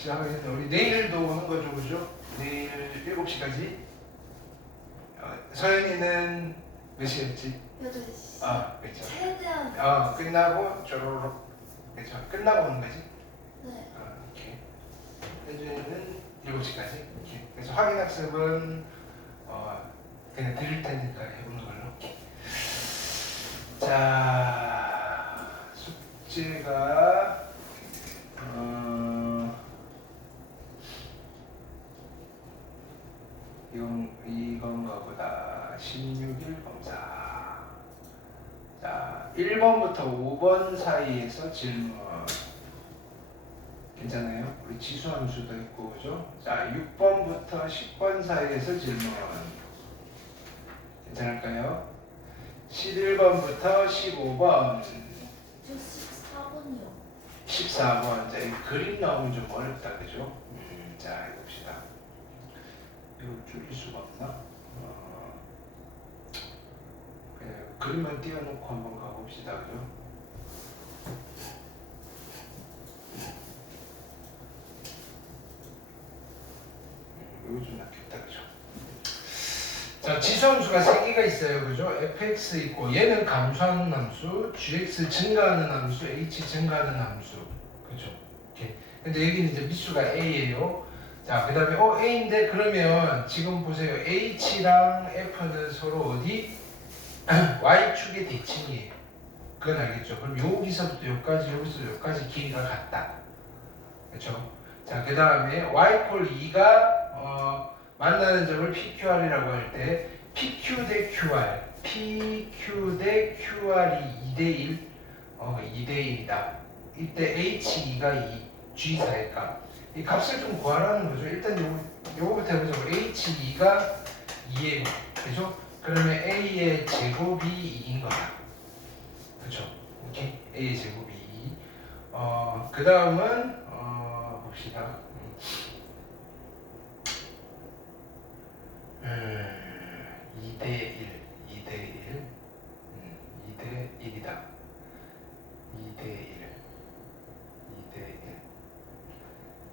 시작하겠습니다. 우리 내일도 한 거죠, 그죠? 내일 7시까지. 서연이는 몇 시였지? 8시. 그렇죠. 최대한. 끝나고 쪼로록. 그렇죠. 끝나고 오는 거지? 네. 오케이. 현준이는 7시까지. 오케이. 그래서 확인학습은 그냥 드릴 테니까 해보는 걸로. 자, 숙제가 이건가 보다. 16일 검사. 자, 1번부터 5번 사이에서 질문. 괜찮아요? 우리 지수함수도 있고, 그죠? 자, 6번부터 10번 사이에서 질문. 괜찮을까요? 11번부터 15번. 저 14번이요. 14번. 자, 이 그림 나오면 좀 어렵다, 그죠? 자, 해봅시다. 이거 줄일 수가 없나? 그냥 그림만 띄워놓고 한번 가봅시다, 그죠? 이거 좀 낫겠다, 그죠? 자, 지수함수가 3개가 있어요, 그죠? fx 있고, 얘는 감소하는 함수, gx 증가하는 함수, h 증가하는 함수, 그죠? 이렇게. 근데 여기는 이제 미수가 a예요. 자, 그 다음에 a인데 그러면 지금 보세요. h랑 f는 서로 어디? y축의 대칭이에요. 그건 알겠죠? 그럼 여기서부터 여기까지, 여기서 여기까지 길이가 같다. 그렇죠? 자, 그 다음에 y=2가 만나는 점을 PQR이라고 할 때 PQ 대 QR, PQ 대 QR이 2대1, 2대1이다. 이때 H2가 2, G4의 값. 이 값을 좀 구하라는 거죠. 일단 요거부터 해보자고. H2가 2예요. 그죠? 그러면 A의 제곱이 2인 거다. 그죠? 오케이? A의 제곱이 2. 그 다음은, 봅시다. 2대1, 2대1, 2대1이다. 2대1, 2대1,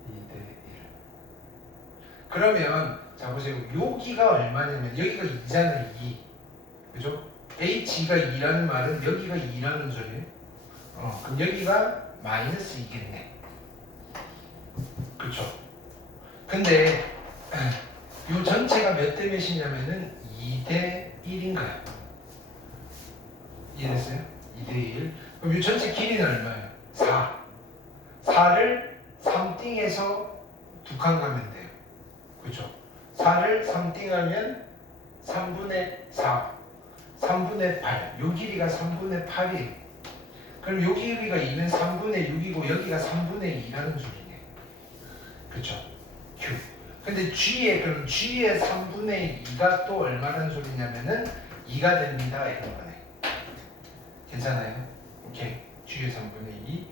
2대1. 그러면 자 보세요. 여기가 얼마냐면 여기가 2잖아요. 2. 그죠? H가 2라는 말은 여기가 2라는 소리예요. 그럼 여기가 마이너스 2겠네. 그쵸? 근데 이 전체가 몇 대 몇이냐면은 2대 1인 거야. 이해됐어요? 2대 1. 그럼 이 전체 길이는 얼마예요? 4. 4를 3띵에서 2칸 가면 돼요. 그죠? 4를 3띵하면 3분의 4. 3분의 8. 요 길이가 3분의 8이에요. 그럼 요 길이가 2는 3분의 6이고 여기가 3분의 2라는 소리네. 그쵸? Q. 근데 그럼 G의 3분의 2가 또 얼마라는 소리냐면은 2가 됩니다. 이런 거네. 괜찮아요? 오케이. G의 3분의 2.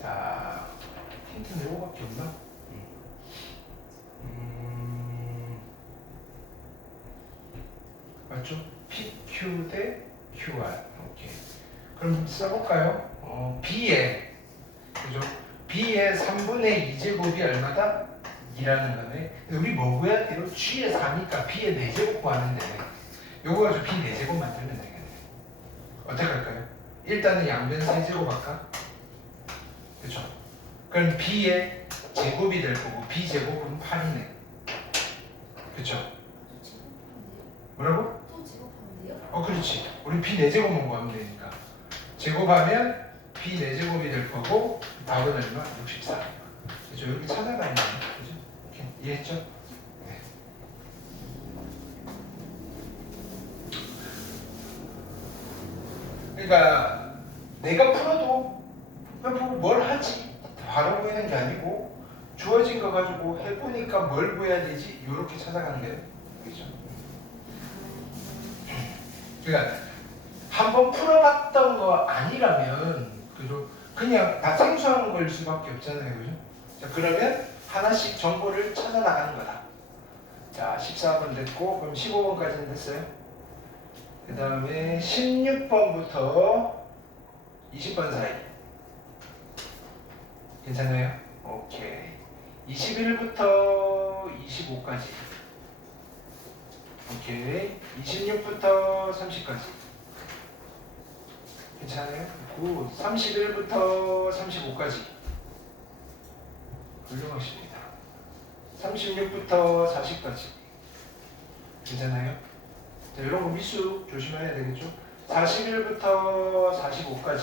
자, 힌트는 요거밖에 없나? 맞죠? PQ 대 QR. 오케이. 그럼 써볼까요? B의, 그죠? B의 3분의 2제곱이 얼마다? 2라는 거네. 우리 뭐 구해야 돼요? G의 4니까 B의 4제곱 구하는데 요거 가지고 B 4제곱 만들면 되겠네. 어떻게 할까요? 일단은 양변 세제곱 할까? 그쵸? 그럼 B의 제곱이 될 거고 B 제곱은 8이네. 그쵸? 또 제곱하면 돼요? 뭐라고? 또 제곱하면 돼요? 그렇지. 우리 B 4제곱만 구하면 되니까. 제곱하면 B 4제곱이 될 거고 답은 얼마? 64. 그죠? 여기 찾아가야 돼. 그죠? 오케이. 이해했죠? 네. 그러니까 내가 풀어도 그냥 뭘 하지? 바로 구하는 게 아니고 주어진 거 가지고 해보니까 뭘 구해야 되지? 이렇게 찾아가는 거예요. 그죠? 그러니까 한번 풀어봤던 거 아니라면 그죠? 그냥 다 생소한 걸 수밖에 없잖아요. 그죠? 자, 그러면 하나씩 정보를 찾아 나가는 거다. 자, 14번 됐고 그럼 15번까지는 됐어요. 그 다음에 16번부터 20번 사이 괜찮아요? 오케이. 21부터 25까지. 오케이. 26부터 30까지. 괜찮아요? 굿. 31부터 35까지. 훌륭하십니다. 36부터 40까지. 괜찮아요? 자, 이런 거 미수 조심해야 되겠죠? 41부터 45까지.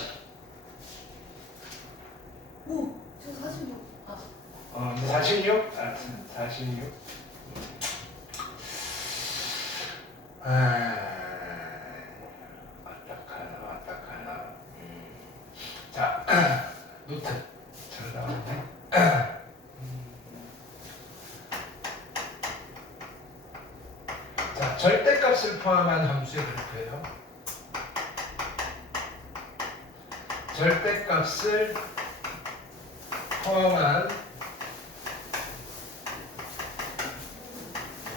오, 저 46. 이제 46? 알았어. 46. 왔다카나. 자, 노트. 잘 나왔네. 자, 절대값을 포함한 함수의 그래프예요. 절대값을 포함한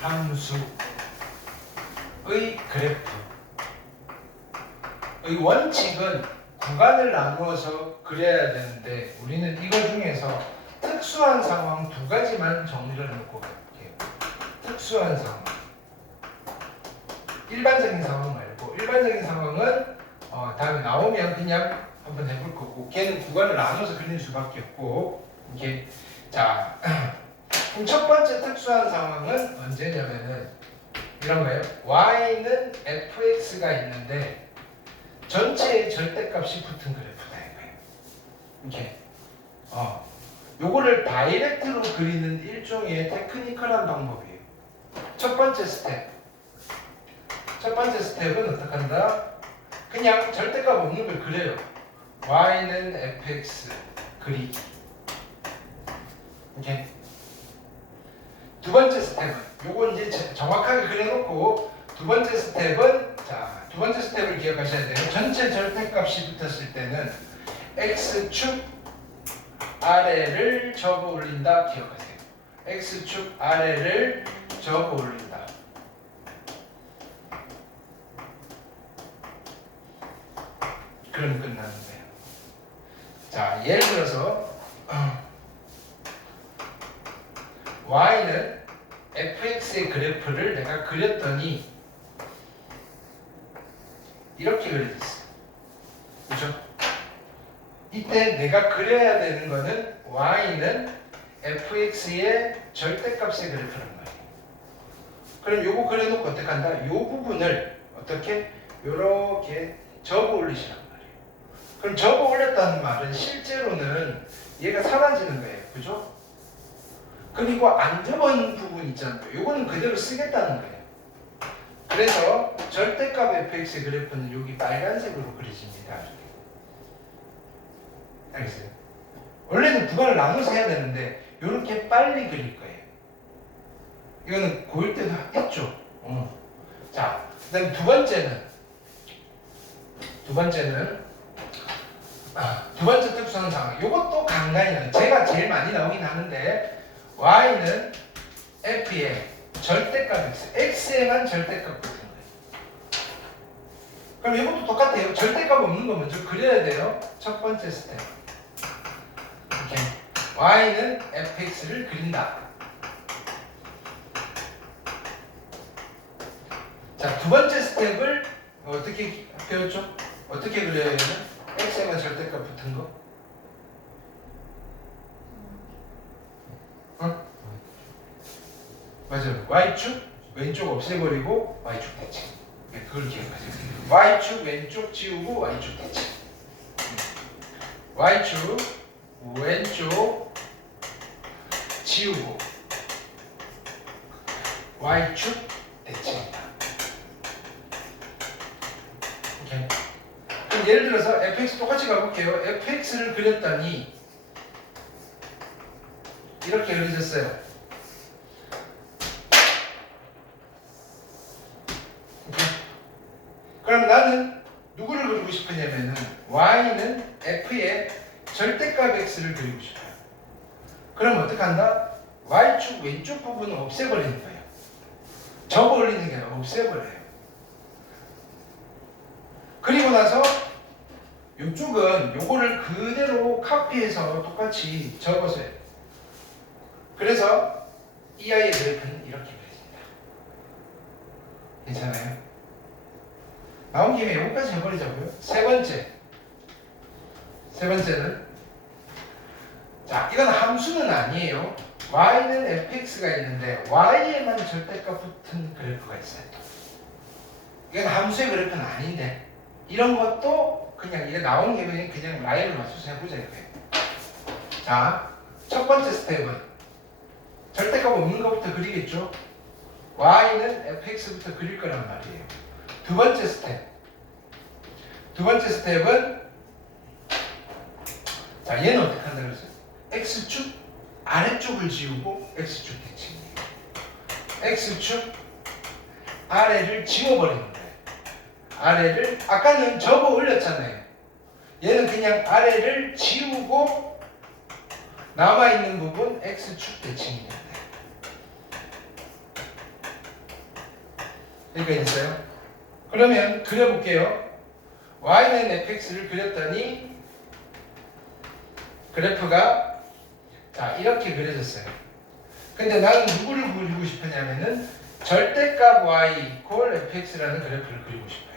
함수의 그래프의 원칙은 구간을 나누어서 그려야 되는데 우리는 이거 중에서 특수한 상황 두 가지만 정리를 해놓고 갈게요. 특수한 상황. 일반적인 상황 말고 일반적인 상황은 다음에 나오면 그냥 한번 해볼 거고 걔는 구간을 나눠서 그릴 수밖에 없고 이게 자 그럼 첫 번째 특수한 상황은 언제냐면은 이런 거예요. y는 fx가 있는데 전체의 절대값이 붙은 그래프다 이거예요. 이렇게 요거를 다이렉트로 그리는 일종의 테크니컬한 방법이에요. 첫 번째 스텝. 첫 번째 스텝은 어떻게 한다? 그냥 절대값 없는 걸 그려요. y는 fx 그리기. 오케이. 두 번째 스텝은 요거 이제 정확하게 그려놓고 두 번째 스텝은 자, 두 번째 스텝을 기억하셔야 돼요. 전체 절대값이 붙었을 때는 x축 아래를 접어 올린다 기억하세요. x축 아래를 접어 올린다. 그럼 끝나는 거예요. 자, 예를 들어서 y는 fx의 그래프를 내가 그렸더니 이렇게 그려졌어. 그죠? 이때 내가 그려야 되는 거는 y는 fx의 절대값의 그래프란 말이에요. 그럼 요거 그려놓고 어떻게 한다? 요 부분을 어떻게? 요렇게 접어 올리시란 말이에요. 그럼 접어 올렸다는 말은 실제로는 얘가 사라지는 거예요. 그죠? 그리고 안 접은 부분 있잖아요. 요거는 그대로 쓰겠다는 거예요. 그래서 절대값 fx의 그래프는 여기 빨간색으로 그려집니다. 알겠어요? 원래는 구간을 나눠서 해야 되는데 이렇게 빨리 그릴 거예요. 이거는 고1 때도 했죠. 자, 그다음 두 번째 특수한 상황. 이것도 간간히 나요. 제가 제일 많이 나오긴 하는데 y는 f의 절대값 x, x에만 절대값 붙은 거예요. 그럼 이것도 똑같아요. 절대값 없는 거 먼저 그려야 돼요. 첫 번째 스텝. 이렇게 y는 fx를 그린다. 자, 두 번째 스텝을 어떻게 배웠죠? 어떻게 그려야 되나? x에만 절대값 붙은 거. 응? 맞아요. y축 왼쪽 없애버리고 y축 대칭. 네, 그걸 기억하세요. y축 왼쪽 지우고 y축 대칭. y축 왼쪽 지우고 y축 대칭이다. 오케이. 그럼 예를 들어서 fx 똑같이 가볼게요. fx를 그렸더니 이렇게 그려졌어요. 그럼 나는 누구를 그리고 싶으냐면은 y는 f의 절대값 x를 그리고 싶어요. 그럼 어떻게 한다? y축 왼쪽 부분을 없애버리는 거예요. 접어 올리는 게 아니라 없애버려요. 그리고 나서 이쪽은 요거를 그대로 카피해서 똑같이 접어서 해요. 그래서 이 아이의 그래프는 이렇게 그려진다. 괜찮아요? 나온 김에 이거까지 해버리자고요. 세 번째는 자, 이건 함수는 아니에요. y는 fx가 있는데 y에만 절대값 붙은 그래프가 있어요. 이건 함수의 그래프는 아닌데 이런 것도 그냥 이게 나온 게 그냥 라인을 맞춰서 해보자 이거예요. 자, 첫 번째 스텝은 절대값 없는 것부터 그리겠죠. y는 fx부터 그릴 거란 말이에요. 두 번째 스텝은 자, 얘는 어떻게 한다고 그랬어요? x축 아래쪽을 지우고 x축 대칭이에요. x축 아래를 지워버리는 거예요. 아래를 아까는 접어 올렸잖아요. 얘는 그냥 아래를 지우고 남아있는 부분 x축 대칭이 된다. 여기가 있어요. 그러면 그려볼게요. y는 fx를 그렸더니 그래프가 자 이렇게 그려졌어요. 근데 나는 누구를 그리고 싶으냐면은 절대값 y 이퀄 fx라는 그래프를 그리고 싶어요.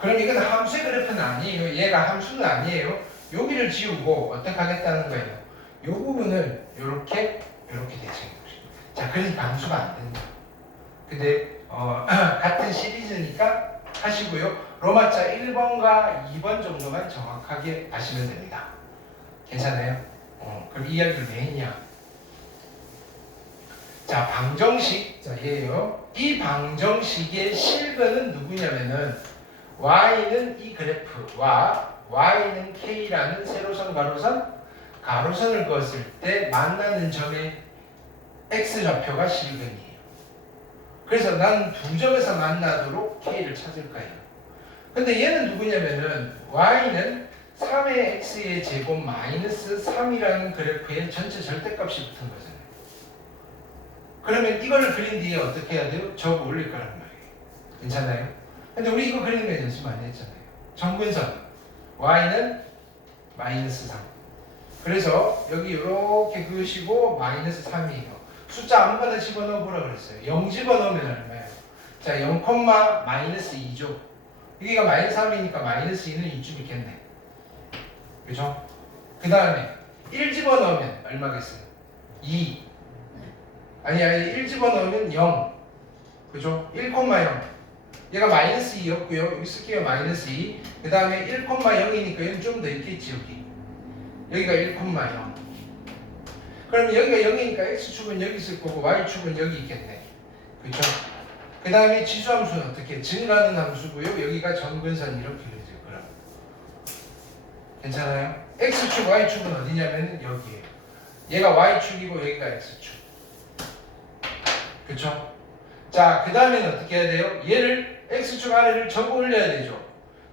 그럼 이건 함수의 그래프는 아니에요. 얘가 함수는 아니에요. 여기를 지우고 어떻게 하겠다는 거예요. 이 부분을 이렇게 대칭해보시죠. 자, 그러니까 함수가 안 된다. 근데 같은 시리즈니까 하시고요. 로마자 1번과 2번 정도만 정확하게 아시면 됩니다. 괜찮아요? 그럼 이야기를 메인이야. 자, 방정식. 자, 얘예요. 이 방정식의 실근은 누구냐면은 y는 이 그래프와 y는 k라는 세로선 가로선을 그었을 때 만나는 점의 x좌표가 실근이에요. 그래서 나는 두 점에서 만나도록 k를 찾을 거예요. 근데 얘는 누구냐면은 y는 3의 x의 제곱 마이너스 3이라는 그래프의 전체 절대값이 붙은 거잖아요. 그러면 이거를 그린 뒤에 어떻게 해야 돼요? 적어 올릴 거란 말이에요. 괜찮아요? 근데 우리 이거 그리는 거 연습 많이 했잖아요. 정근선 y는 마이너스 3. 그래서 여기 이렇게 그으시고 마이너스 3이에요. 숫자 아무거나 집어넣어 보라 그랬어요. 0 집어넣으면 얼마예요? 자, 0, 마이너스 2죠. 여기가 마이너스 3이니까 마이너스 2는 이쯤 있겠네. 그죠? 그 다음에 1 집어넣으면 얼마겠어요? 2. 아니 1 집어넣으면 0. 그죠? 1,0. 얘가 마이너스 2였고요. 여기 쓸게요. 마이너스 2. 그 다음에 1,0이니까 얘는 좀 더 있겠지 여기. 여기가 1,0. 그럼 여기가 0이니까 x축은 여기 있을 거고 y축은 여기 있겠네. 그렇죠? 그 다음에 지수함수는 어떻게? 증가하는 함수고요. 여기가 점근선 이렇게 그려져요. 그럼 괜찮아요? x축, y축은 어디냐면 여기에요. 얘가 y축이고 여기가 x축. 그렇죠? 자, 그 다음에는 어떻게 해야 돼요? 얘를 x축 아래를 접어 올려야 되죠.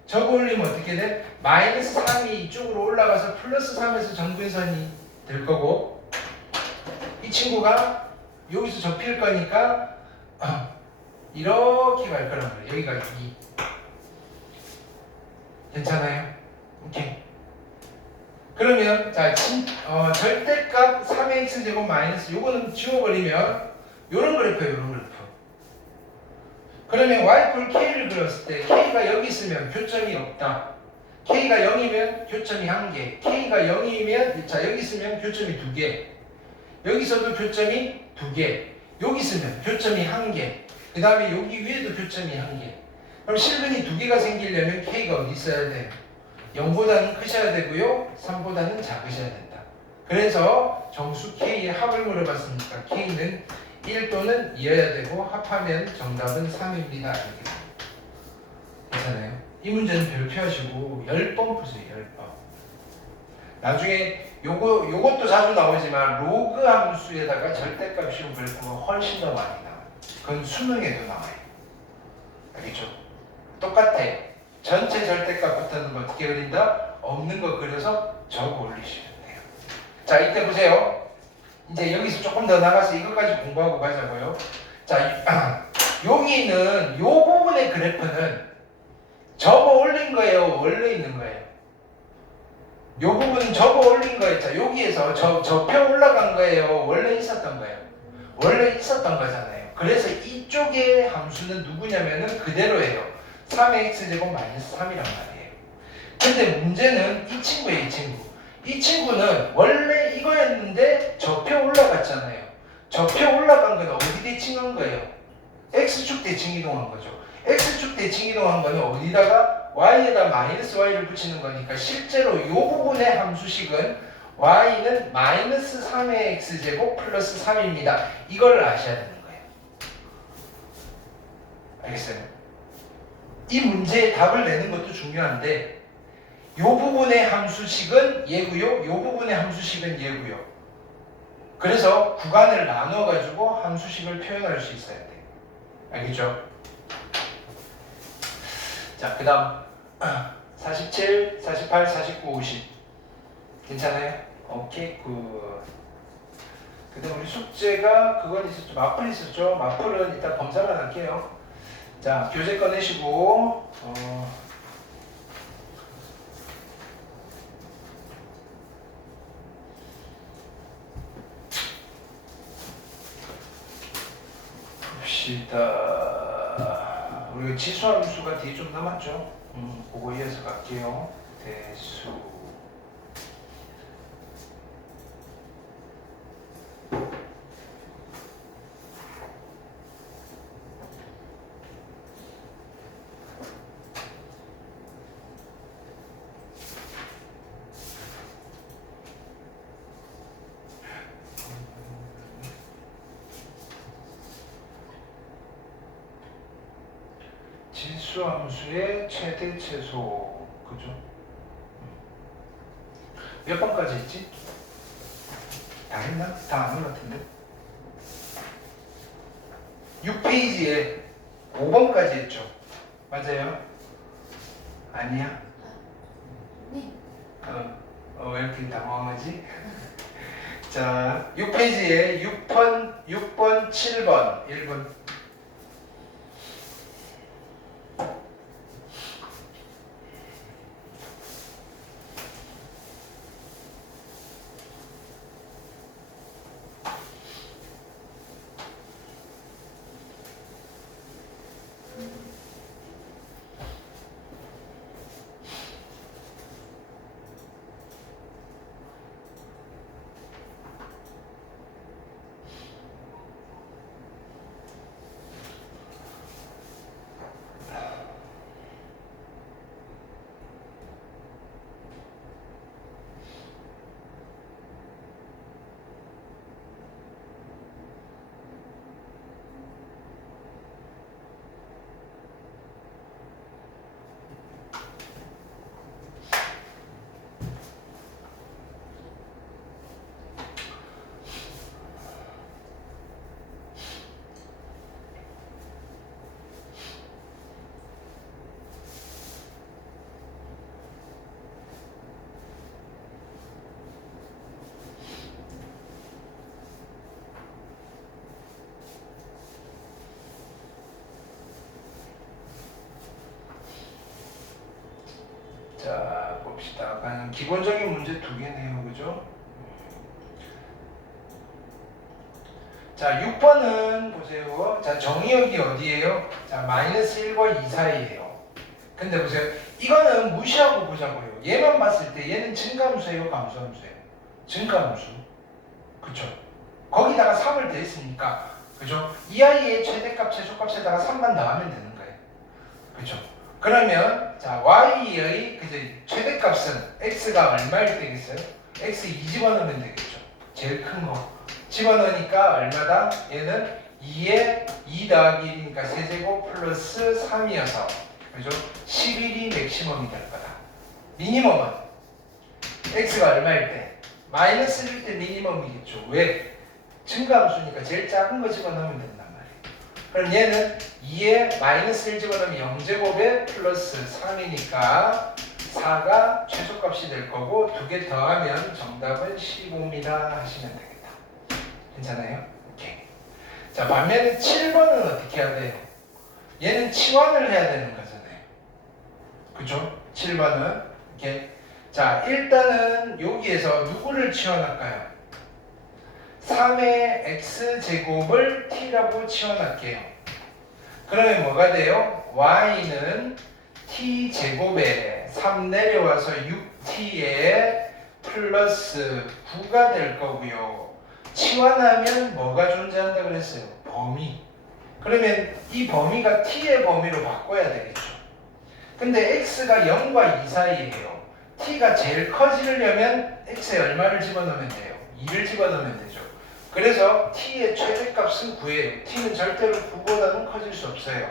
접어 올리면 어떻게 돼? 마이너스 3이 이쪽으로 올라가서 플러스 3에서 점근선이 될 거고 이 친구가 여기서 접힐 거니까 이렇게 갈 거란 말이에요. 여기가 2. 괜찮아요? 오케이. 그러면 자 절대값 3x제곱 마이너스 요거는 지워버리면 요런 그래프예요. 요런 그래프. 그러면 y k를 그렸을 때 k가 여기 있으면 교점이 없다. k가 0이면 교점이 1개. k가 0이면 자 여기 있으면 교점이 2개. 여기서도 교점이 2개. 여기 있으면 교점이 1개. 그 다음에 여기 위에도 교점이 1개. 그럼 실근이 2개가 생기려면 k가 어디 있어야 돼요? 0보다는 크셔야 되고요. 3보다는 작으셔야 된다. 그래서 정수 k의 합을 물어봤으니까 k는 1 또는 2여야 되고 합하면 정답은 3입니다. 괜찮아요? 이 문제는 별표하시고 10번 푸세요. 10번. 나중에 요것도 자주 나오지만 로그 함수에다가 절대값 씌운 그래프가 훨씬 더 많이 나와요. 그건 수능에도 나와요. 알겠죠? 똑같아요. 전체 절대값부터는 뭐 어떻게 그린다? 없는 거 그려서 적어 올리시면 돼요. 자, 이때 보세요. 이제 여기서 조금 더 나가서 이것까지 공부하고 가자고요. 자, 여기는 요 부분의 그래프는 접어 올린 거예요? 원래 있는 거예요? 요 부분 접어 올린 거 있죠. 여기에서 접혀 올라간 거예요. 원래 있었던 거예요. 원래 있었던 거잖아요. 그래서 이쪽의 함수는 누구냐면은 그대로예요. 3의 x제곱 마이너스 3이란 말이에요. 근데 문제는 이 친구예요. 이 친구. 이 친구는 원래 이거였는데 접혀 올라갔잖아요. 접혀 올라간 건 어디 대칭한 거예요? x축 대칭 이동한 거죠. x축 대칭 이동한 거는 어디다가 y에다 마이너스 y를 붙이는 거니까 실제로 이 부분의 함수식은 y는 마이너스 3의 x제곱 플러스 3입니다. 이걸 아셔야 되는 거예요. 알겠어요? 이 문제의 답을 내는 것도 중요한데 이 부분의 함수식은 얘고요. 이 부분의 함수식은 얘고요. 그래서 구간을 나눠가지고 함수식을 표현할 수 있어야 돼요. 알겠죠? 자, 그 다음 47, 48, 49, 50 괜찮아요? 오케이, 굿. 그 다음 우리 숙제가 그건 있었죠. 마플 있었죠. 마플은 이따 검사만 할게요. 자, 교재 꺼내시고 봅시다. 우리가 지수함수가 뒤에 좀 남았죠? 그거 이어서 갈게요. 대수. 지수함수의 최대 최소. 그죠? 몇 번까지 했지? 다 했나? 다 안 한 것 같은데? 6페이지에 5번까지 했죠? 맞아요? 아니야? 네. 왜 이렇게 당황하지? 자, 6페이지에 6번, 7번, 1번. 자, 봅시다. 그냥 기본적인 문제 두 개네요. 그죠? 자, 6번은 보세요. 자, 정의역이 어디예요? 자, 마이너스 1과 2 사이예요. 근데 보세요. 이거는 무시하고 보자고요. 얘만 봤을 때 얘는 증가함수예요, 감소함수예요? 증가함수. 그쵸? 거기다가 3을 더했으니까, 그죠? 이 아이의 최대값, 최소값에다가 3만 더하면 되는 거예요. 그쵸? 그러면 자 y의 그제 최대값은 x가 얼마일 때겠어요? x 2 집어넣으면 되겠죠. 제일 큰 거 집어넣으니까 얼마다? 얘는 2에 2 더하기 1이니까 세제곱 플러스 3이어서 그죠? 11이 맥시멈이 될 거다. 미니멈은 x가 얼마일 때? 마이너스 1일 때 미니멈이겠죠. 왜? 증가함수니까 제일 작은 거 집어넣으면 된단 말이에요. 그럼 얘는 2에 마이너스 1 집어넣으면 0제곱에 플러스 3이니까 4가 최소값이 될 거고 두 개 더하면 정답은 15입니다 하시면 되겠다. 괜찮아요? 오케이. 자, 반면에 7번은 어떻게 해야 돼요? 얘는 치환을 해야 되는 거잖아요. 그죠? 7번은 이렇게 자, 일단은 여기에서 누구를 치환할까요? 3의 x제곱을 t라고 치환할게요. 그러면 뭐가 돼요? y는 t제곱에 3 내려와서 6t에 플러스 9가 될 거고요. 치환하면 뭐가 존재한다 그랬어요? 범위. 그러면 이 범위가 t의 범위로 바꿔야 되겠죠. 근데 x가 0과 2 사이예요. t가 제일 커지려면 x에 얼마를 집어넣으면 돼요? 2를 집어넣으면 되죠. 그래서 t의 최대값은 9예요. t는 절대로 9보다는 커질 수 없어요.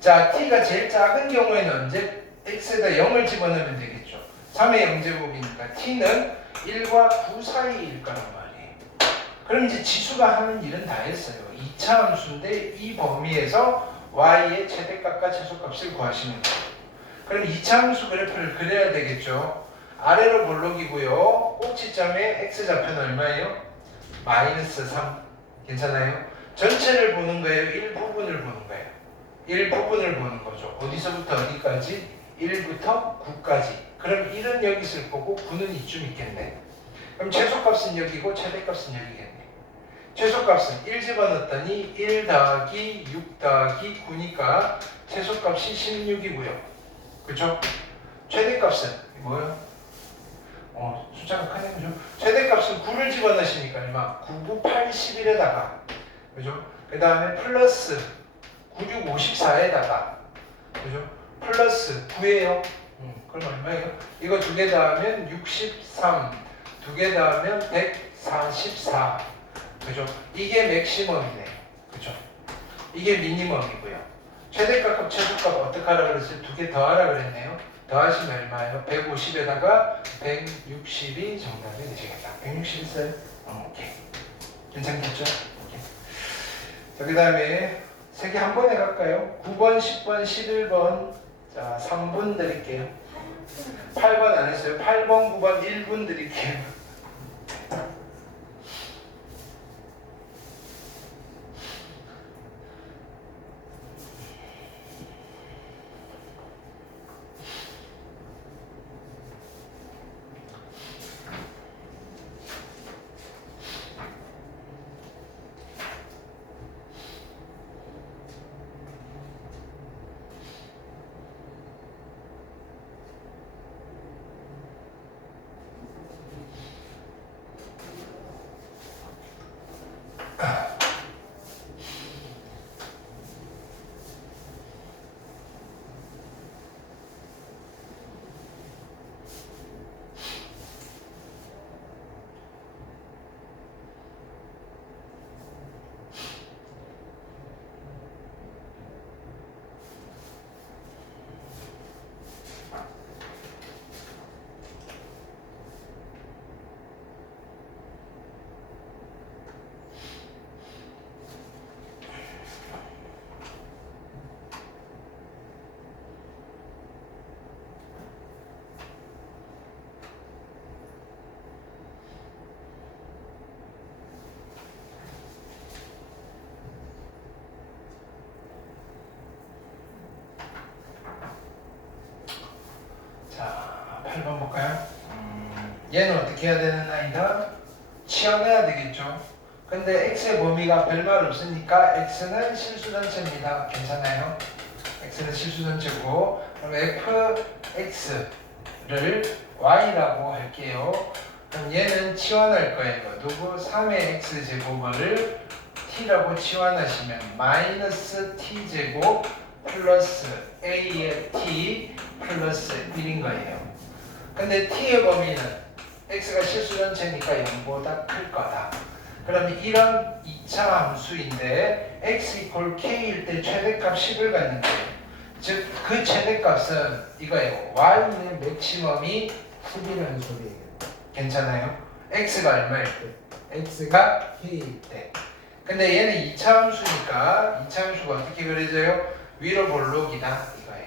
자, t가 제일 작은 경우에는 언제 x에다 0을 집어넣으면 되겠죠. 3의 0제곱이니까 t는 1과 9 사이일 거란 말이에요. 그럼 이제 지수가 하는 일은 다 했어요. 2차 함수인데 이 범위에서 y의 최대값과 최소값을 구하시는 거예요. 그럼 2차 함수 그래프를 그려야 되겠죠. 아래로 볼록이고요. 꼭지점에 x좌표는 얼마예요? 마이너스 3. 괜찮아요? 전체를 보는 거예요? 일부분을 보는 거예요? 일부분을 보는 거죠. 어디서부터 어디까지? 1부터 9까지. 그럼 1은 여기 있을 거고 9는 이쯤 있겠네. 그럼 최소값은 여기고 최대값은 여기겠네. 최소값은 1 집어넣었더니 1 더하기 6 더하기 9니까 최소값이 16이고요. 그쵸? 최대값은 뭐야? 숫자가 크네, 그죠? 최대값은 9를 집어넣으시니까 얼마? 9, 9, 81에다가 그죠? 그 다음에 플러스 9, 6, 54에다가 그죠? 플러스 9예요. 그럼 얼마예요? 이거 두 개 더하면 63, 두 개 더하면 144. 그죠? 이게 맥시멈이네요. 그죠? 이게 미니멈이고요. 최대값, 최소값 어떻게 하라 그랬어요? 두 개 더하라 그랬네요. 더하시면 얼마예요? 150에다가 160이 정답이 되시겠다. 160 있어요? 오케이. 괜찮겠죠? 오케이. 자, 그 다음에 세 개 한 번에 갈까요? 9번, 10번, 11번. 자, 3분 드릴게요. 8번 안 했어요. 8번, 9번, 1분 드릴게요. 자, 8번 볼까요? 얘는 어떻게 해야 되는 아이다? 치환해야 되겠죠. 근데 x의 범위가 별말 없으니까 x는 실수전체입니다. 괜찮아요? x는 실수전체고 그럼 fx를 y라고 할게요. 그럼 얘는 치환할 거예요. 누구? 3의 x제곱을 t라고 치환하시면 마이너스 t제곱 플러스 a의 t 플러스 1인 거예요. 근데 t의 범위는 x가 실수전체니까 0보다 클 거다. 그럼 이런 2차 함수인데 x 이퀄 k일 때 최대값 10을 갖는 거예요. 즉 그 최대값은 이거예요. y는 맥시멈이 10이라는 소리예요. 괜찮아요? x가 얼마일 때? x가 k일 때. 근데 얘는 2차 함수니까 2차 함수가 어떻게 그려져요? 위로 볼록이다 이거예요.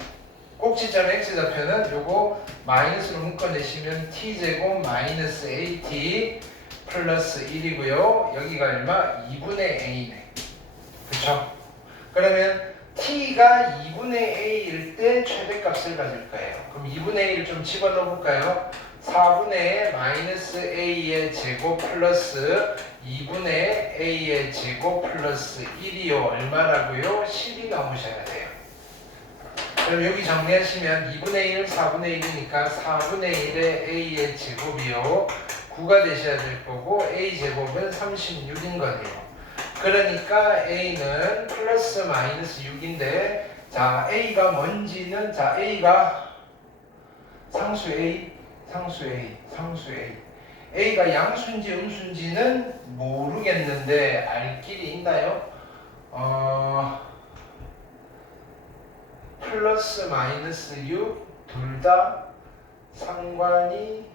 꼭지점 x좌표는 요거 마이너스로 묶어내시면 t제곱 마이너스 at 플러스 1이고요. 여기가 얼마? 2분의 a네. 그쵸? 그러면 t가 2분의 a일 때 최대값을 가질 거예요. 그럼 2분의 a를 좀 집어넣어 볼까요? 4분의 마이너스 a의 제곱 플러스 2분의 a의 제곱 플러스 1이요. 얼마라고요? 10이 나오셔야 돼요. 그럼 여기 정리하시면 2분의 1, 4분의 1이니까 4분의 1의 a의 제곱이요. 9가 되셔야 될 거고 a 제곱은 36인 거네요. 그러니까 a는 플러스 마이너스 6인데 자 a가 뭔지는 자 a가 상수 a, 상수 a, 상수 a a가 양수인지 음수인지는 모르겠는데 알 길이 있나요? 플러스 마이너스 6 둘 다 상관이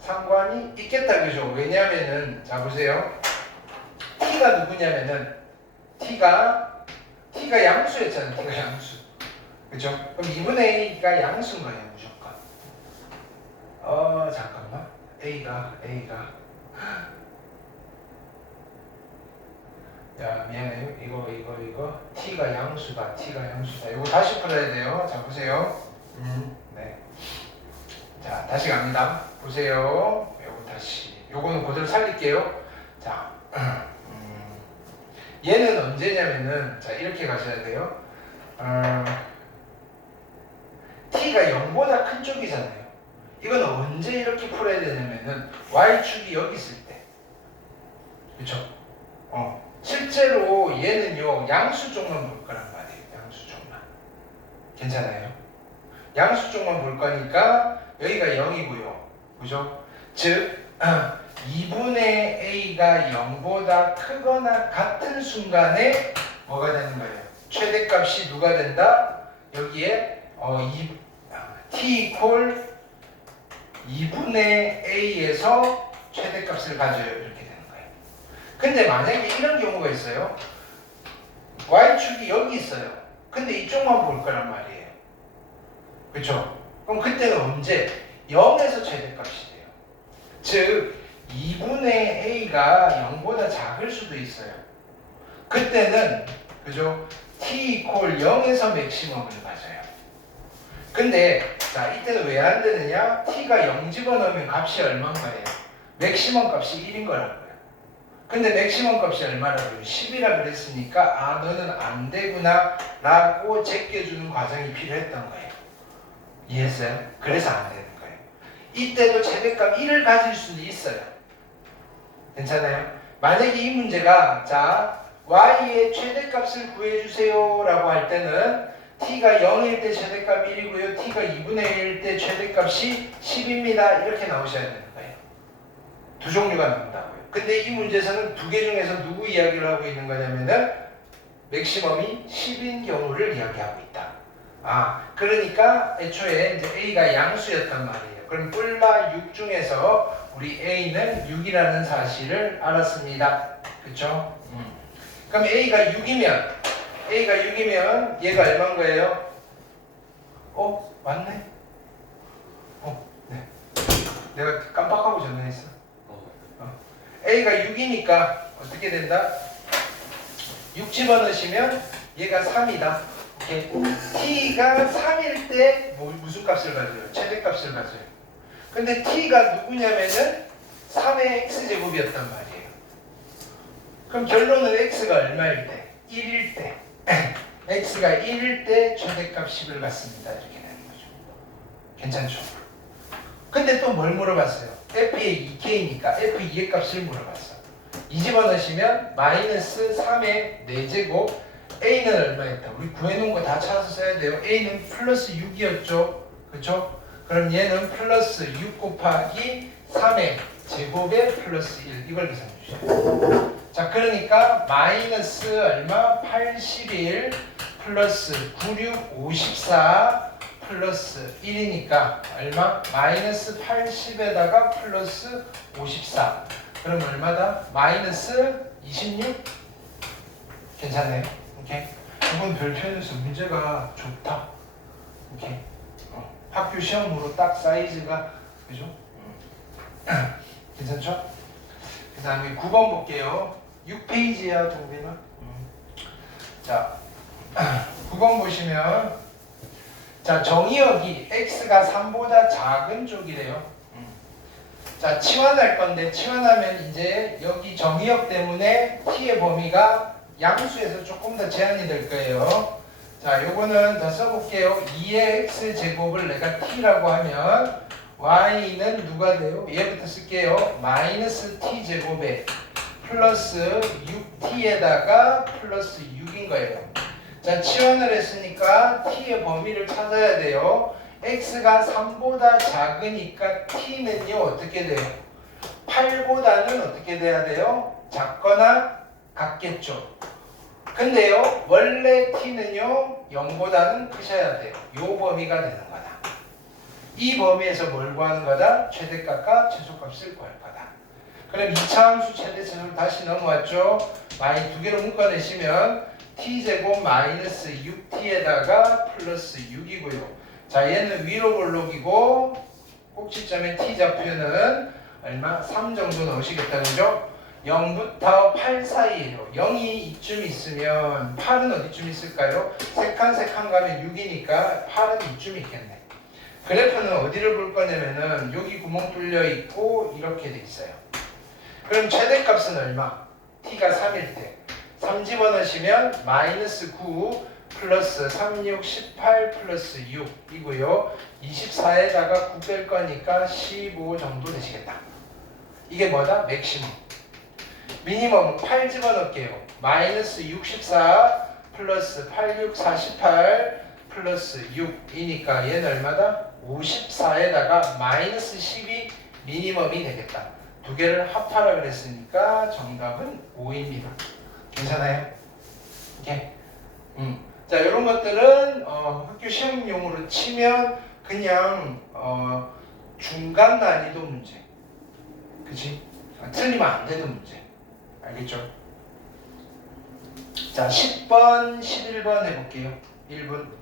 상관이 있겠다 그죠? 왜냐면은 자 보세요. t가 누구냐면은 t가 양수였잖아요. t가 양수. 그죠? 그럼 2분의 a가 양수인 거예요, 무조건. 잠깐만. a가 야, 미안해요. 이거 t가 양수다. 이거 다시 풀어야 돼요. 자, 보세요. 네. 자, 다시 갑니다. 보세요. 요거는 그대로 살릴게요. 자, 얘는 언제냐면은, 자, 이렇게 가셔야 돼요. t가 0보다 큰 쪽이잖아요. 이건 언제 이렇게 풀어야 되냐면은, y축이 여기 있을 때. 그쵸? 실제로 얘는요, 양수 쪽만 볼 거란 말이에요. 양수 쪽만. 괜찮아요? 양수 쪽만 볼 거니까, 여기가 0이고요. 그죠? 즉 2분의 a가 0보다 크거나 같은 순간에 뭐가 되는 거예요? 최대값이 누가 된다? 여기에 t 이퀄 2분의 a에서 최대값을 가져요. 이렇게 되는 거예요. 근데 만약에 이런 경우가 있어요. y축이 여기 있어요. 근데 이쪽만 볼 거란 말이에요. 그렇죠? 그럼 그때는 언제? 0에서 최대값이 돼요. 즉 2분의 a가 0보다 작을 수도 있어요. 그때는 그죠? t 이퀄 0에서 맥시멈을 가져요. 근데 자 이때는 왜 안 되느냐? t가 0 집어넣으면 값이 얼마인가요? 맥시멈 값이 1인 거라고요. 근데 맥시멈 값이 얼마라고요? 10이라 그랬으니까 너는 안 되구나 라고 제껴주는 과정이 필요했던 거예요. 이해했어요? 그래서 안 되는 거예요. 이때도 최대값 1을 가질 수도 있어요. 괜찮아요? 만약에 이 문제가 자 y의 최대값을 구해주세요 라고 할 때는 t가 0일 때 최대값 1이고요. t가 2분의 1일 때 최대값이 10입니다. 이렇게 나오셔야 되는 거예요. 두 종류가 나온다고요. 근데 이 문제에서는 두 개 중에서 누구 이야기를 하고 있는 거냐면은 맥시멈이 10인 경우를 이야기하고 있다. 그러니까 애초에 이제 a가 양수였단 말이에요. 그럼 뿔마 6 중에서 우리 a는 6이라는 사실을 알았습니다. 그쵸? 그럼 a가 6이면 얘가 얼마인 거예요? 맞네? 네. 내가 깜빡하고 전화했어. a가 6이니까 어떻게 된다? 6 집어넣으시면 얘가 3이다. 오케이. t가 3일 때 무슨 값을 가져요? 최대값을 가져요. 근데 t가 누구냐면은 3의 x제곱이었단 말이에요. 그럼 결론은 x가 얼마일 때? 1일 때. x가 1일 때 최대값 10을 갖습니다. 이렇게 되는 거죠. 괜찮죠? 근데 또 뭘 물어봤어요? f의 2k니까 f2의 값을 물어봤어. 이 집어넣으시면 마이너스 3의 4제곱 a는 얼마였다? 우리 구해놓은 거 다 찾아서 써야 돼요. a는 플러스 6이었죠. 그렇죠? 그럼 얘는 플러스 6 곱하기 3의 제곱에 플러스 1 이걸 계산해 주셔요. 자 그러니까 마이너스 얼마? 81 플러스 96 54 플러스 1이니까 얼마? 마이너스 80에다가 플러스 54 그럼 얼마다? 마이너스 26? 괜찮아요? 오케이? 이건 별표에서 문제가 좋다. 오케이? 학교 시험으로 딱 사이즈가 그죠? 괜찮죠? 그 다음에 9번 볼게요. 6페이지야 동빈아. 자 9번 보시면 자 정의역이 x가 3보다 작은 쪽이래요. 자 치환할 건데 치환하면 이제 여기 정의역 때문에 t의 범위가 양수에서 조금 더 제한이 될 거예요. 자 요거는 더 써볼게요. 2의 x제곱을 내가 t라고 하면 y는 누가 돼요? 얘부터 쓸게요. 마이너스 t제곱에 플러스 6t에다가 플러스 6인 거예요. 자 치환을 했으니까 t의 범위를 찾아야 돼요. x가 3보다 작으니까 t는요 어떻게 돼요? 8보다는 어떻게 돼야 돼요? 작거나 같겠죠. 근데요 원래 t는요 0보다는 크셔야 돼요. 요 범위가 되는 거다. 이 범위에서 뭘 구하는 거다? 최대값과 최소값을 구할 거다. 그럼 2차 함수 최대 최소를 다시 넘어왔죠. 마이 두 개로 묶어내시면 t제곱 마이너스 6t에다가 플러스 6이고요. 자 얘는 위로 볼록이고 꼭지점의 t좌표는 얼마? 3 정도 넣으시겠다 그죠? 0부터 8 사이에요. 0이 이쯤 있으면 8은 어디쯤 있을까요? 세 칸 가면 6이니까 8은 이쯤 있겠네. 그래프는 어디를 볼 거냐면은 여기 구멍 뚫려 있고 이렇게 돼 있어요. 그럼 최대값은 얼마? t가 3일 때 3 집어넣으시면 마이너스 9 플러스 3, 6, 18 플러스 6이고요. 24에다가 9 뺄 거니까 15 정도 되시겠다. 이게 뭐다? 맥시멈. 미니멈은 8 집어넣을게요. 마이너스 64 플러스 8, 6, 48 플러스 6이니까 얘는 얼마다? 54에다가 마이너스 10이 미니멈이 되겠다. 두 개를 합하라 그랬으니까 정답은 5입니다. 괜찮아요? 오케이. 자, 이런 것들은 학교 시험용으로 치면 그냥 중간 난이도 문제. 그치? 틀리면 안 되는 문제. 알겠죠? 자, 10번, 11번 해볼게요. 1분.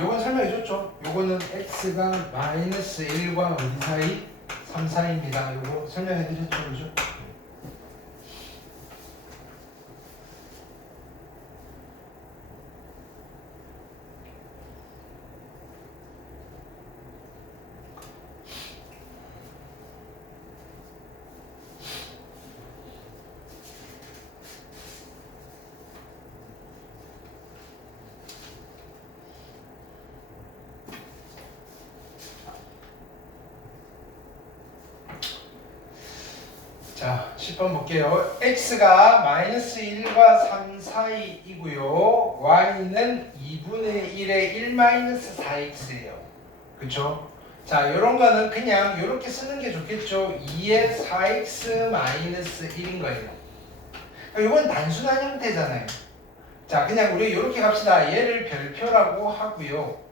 요건 설명해줬죠. 요거는 x가 마이너스 1과 어디 사이? 3 사이입니다. 요거 설명해드렸죠, 그죠? 자, 10번 볼게요. x가 마이너스 1과 3 사이이고요. y는 2분의 1의 1 마이너스 4x예요. 그쵸? 자, 요런 거는 그냥 요렇게 쓰는 게 좋겠죠. 2의 4x 마이너스 1인 거예요. 이건 단순한 형태잖아요. 자, 그냥 우리 요렇게 갑시다. 얘를 별표라고 하고요.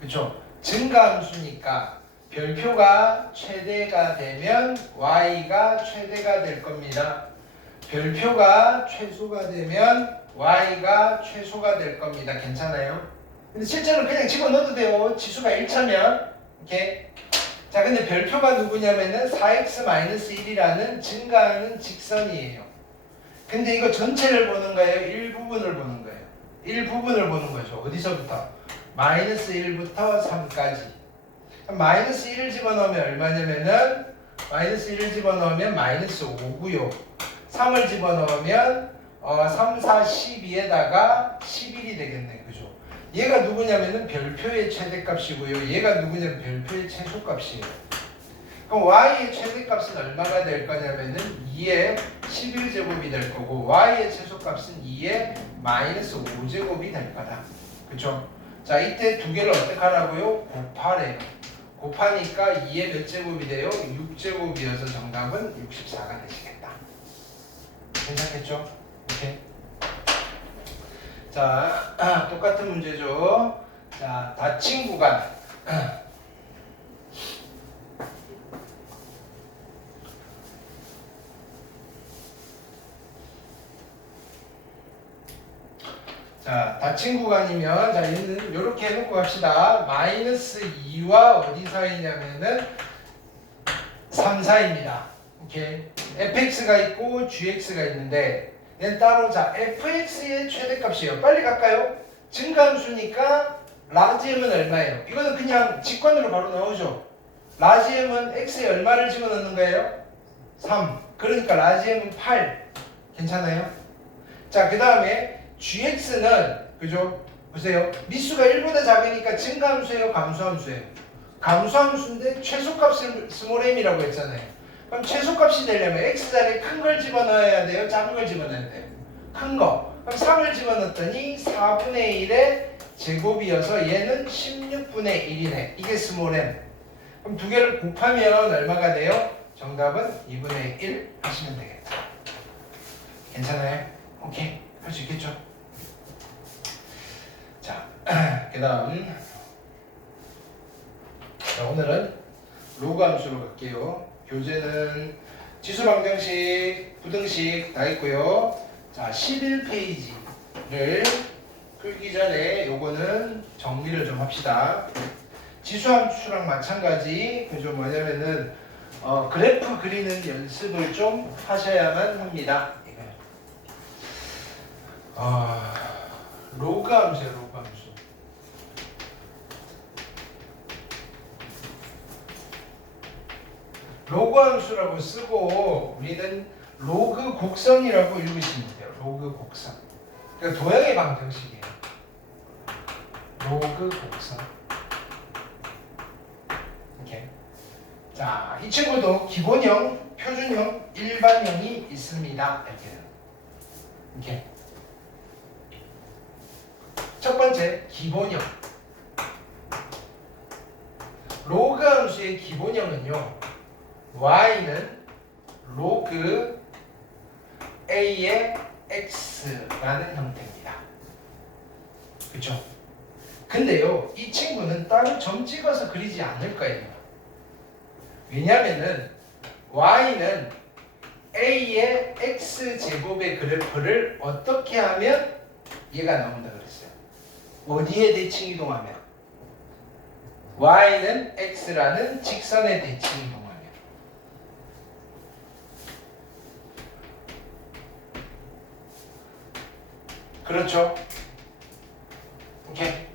그쵸? 증가함수니까 별표가 최대가 되면 y가 최대가 될 겁니다. 별표가 최소가 되면 y가 최소가 될 겁니다. 괜찮아요? 근데 실제로 그냥 집어넣어도 돼요. 지수가 1차면. 이렇게. 자, 근데 별표가 누구냐면은 4x-1이라는 증가하는 직선이에요. 근데 이거 전체를 보는 거예요? 일부분을 보는 거예요? 일부분을 보는 거죠. 어디서부터? 마이너스 1부터 3까지. 마이너스 1을 집어넣으면 얼마냐면은 마이너스 1을 집어넣으면 마이너스 5고요. 3을 집어넣으면 3, 4, 12에다가 11이 되겠네. 그죠? 얘가 누구냐면은 별표의 최대값이고요. 얘가 누구냐면 별표의 최소값이에요. 그럼 y의 최대값은 얼마가 될 거냐면은 2의 11제곱이 될 거고 y의 최소값은 2의 마이너스 5제곱이 될 거다. 그쵸? 자, 이때 두 개를 어떻게 하라고요? 곱하래요. 곱하니까 2의 몇 제곱이 돼요? 6제곱이어서 정답은 64가 되시겠다. 괜찮겠죠? 이렇게. 자, 똑같은 문제죠. 자, 닫힌 구간. 자, 닫힌 구간이면, 자, 얘는 이렇게 해놓고 갑시다. 마이너스 2와 어디 사이냐면은 3 사이입니다. 오케이. fx가 있고 gx가 있는데, 얘는 따로, 자, fx의 최대값이에요. 빨리 갈까요? 증가함수니까, 라지 m은 얼마예요? 이거는 그냥 직관으로 바로 나오죠. 라지 m은 x에 얼마를 집어넣는 거예요? 3. 그러니까 라지 m은 8. 괜찮아요? 자, 그 다음에, gx는 그죠? 보세요. 미수가 1보다 작으니까 증가함수예요, 감소함수예요? 감소함수인데 최소값을 스몰 m이라고 했잖아요. 그럼 최소값이 되려면 x자리에 큰 걸 집어넣어야 돼요, 작은 걸 집어넣어야 돼요? 큰 거. 그럼 3을 집어넣었더니 4분의 1의 제곱이어서 얘는 16분의 1이네. 이게 스몰 m. 그럼 두 개를 곱하면 얼마가 돼요? 정답은 2분의 1 하시면 되겠다. 괜찮아요? 오케이. 할 수 있겠죠? 자, 그 다음. 자, 오늘은 로그 함수로 갈게요. 교재는 지수 방정식, 부등식 다 있고요. 자, 11페이지를 풀기 전에 요거는 정리를 좀 합시다. 지수 함수랑 마찬가지, 그죠? 뭐냐면은, 그래프 그리는 연습을 좀 하셔야만 합니다. 로그 함수예요, 로그 함수. 로그 함수라고 쓰고 우리는 로그 곡선이라고 읽으시면 돼요. 로그 곡선. 그러니까 도형의 방정식이에요. 로그 곡선. 이렇게. 자, 이 친구도 기본형, 표준형, 일반형이 있습니다. 이렇게. 첫 번째, 기본형. 로그 함수의 기본형은요, y는 로그 a의 x라는 형태입니다. 그쵸? 근데요, 이 친구는 따로 점 찍어서 그리지 않을 거예요. 왜냐면은 y는 a의 x제곱의 그래프를 어떻게 하면 얘가 나온다 그랬어요? 어디에 대칭 이동하면? y는 x라는 직선의 대칭 이동하면. 그렇죠? 오케이.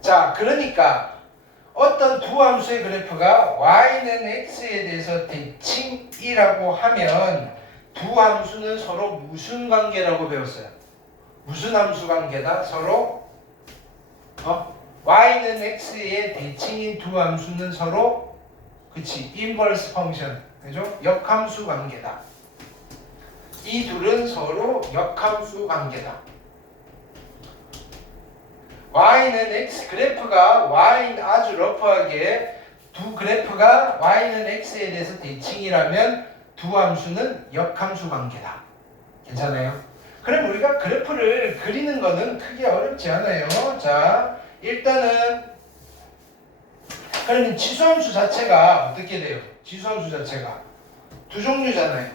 자, 그러니까 어떤 두 함수의 그래프가 y는 x에 대해서 대칭이라고 하면 두 함수는 서로 무슨 관계라고 배웠어요? 무슨 함수 관계다? 서로 y는 x의 대칭인 두 함수는 서로 그치 인버스 펑션 그죠? 역함수 관계다. 이 둘은 서로 역함수 관계다. y는 x 그래프가 y 아주 러프하게 두 그래프가 y는 x에 대해서 대칭이라면 두 함수는 역함수 관계다. 괜찮아요? 그럼 우리가 그래프를 그리는 거는 크게 어렵지 않아요. 자, 일단은 그러면 지수함수 자체가 어떻게 돼요? 지수함수 자체가 두 종류잖아요.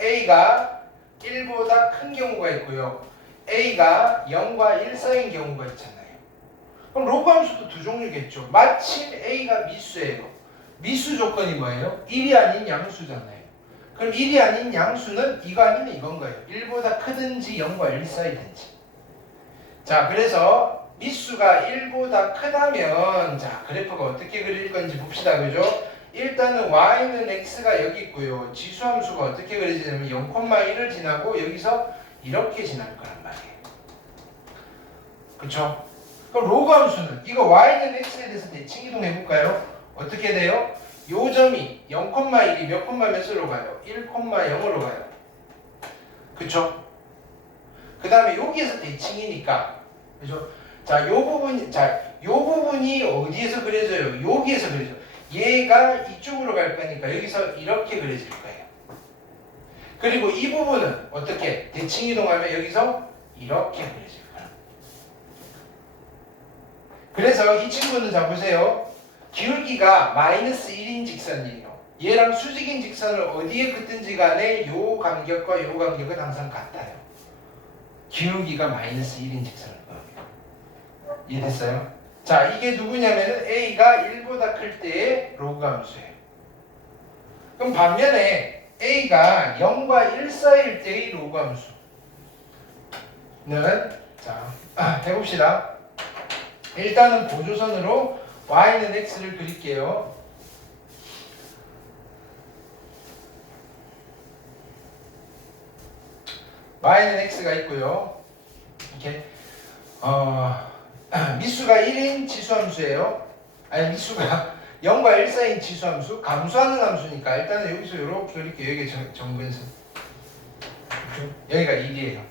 a가 1보다 큰 경우가 있고요. a가 0과 1 사이인 경우가 있잖아요. 그럼 로그 함수도 두 종류겠죠. 마침 A가 미수예요. 미수 조건이 뭐예요? 1이 아닌 양수잖아요. 그럼 1이 아닌 양수는 이거 아니면 이건 거예요. 1보다 크든지 0과 1 사이든지. 자, 그래서 미수가 1보다 크다면 자, 그래프가 어떻게 그릴 건지 봅시다. 그죠? 일단은 y는 x가 여기 있고요. 지수함수가 어떻게 그려지냐면 0,1을 지나고 여기서 이렇게 지날 거란 말이에요. 그쵸? 그럼 로그 함수는 이거 y는 x에 대해서 대칭 이동해 볼까요? 어떻게 돼요? 요 점이 0,1이 몇 콤마 몇으로 가요? 1,0으로 가요. 그쵸? 그 다음에 여기에서 대칭이니까 그죠? 자, 요 부분이 어디에서 그려져요? 여기에서 그려져. 얘가 이쪽으로 갈 거니까 여기서 이렇게 그려질 거예요. 그리고 이 부분은 어떻게? 대칭 이동하면 여기서 이렇게 그려질 거예요. 그래서 이 친구는 자 보세요. 기울기가 마이너스 1인 직선이에요. 얘랑 수직인 직선을 어디에 긋든지 간에 요 간격과 요 간격은 항상 같아요. 기울기가 마이너스 1인 직선을 거예요. 이해됐어요? 자, 이게 누구냐면은 A가 1보다 클 때의 로그 함수예요. 그럼 반면에 A가 0과 1 사이일 때의 로그 함수는 자, 해봅시다. 일단은 보조선으로 y는 x를 그릴게요. y는 x가 있고요. 이렇게 미수가 1인 지수함수예요. 아니 미수가 0과 1 사이인 지수함수, 감수하는 함수니까 일단은 여기서 이렇게 그릴게요. 여기 정근선. 여기가 1이에요.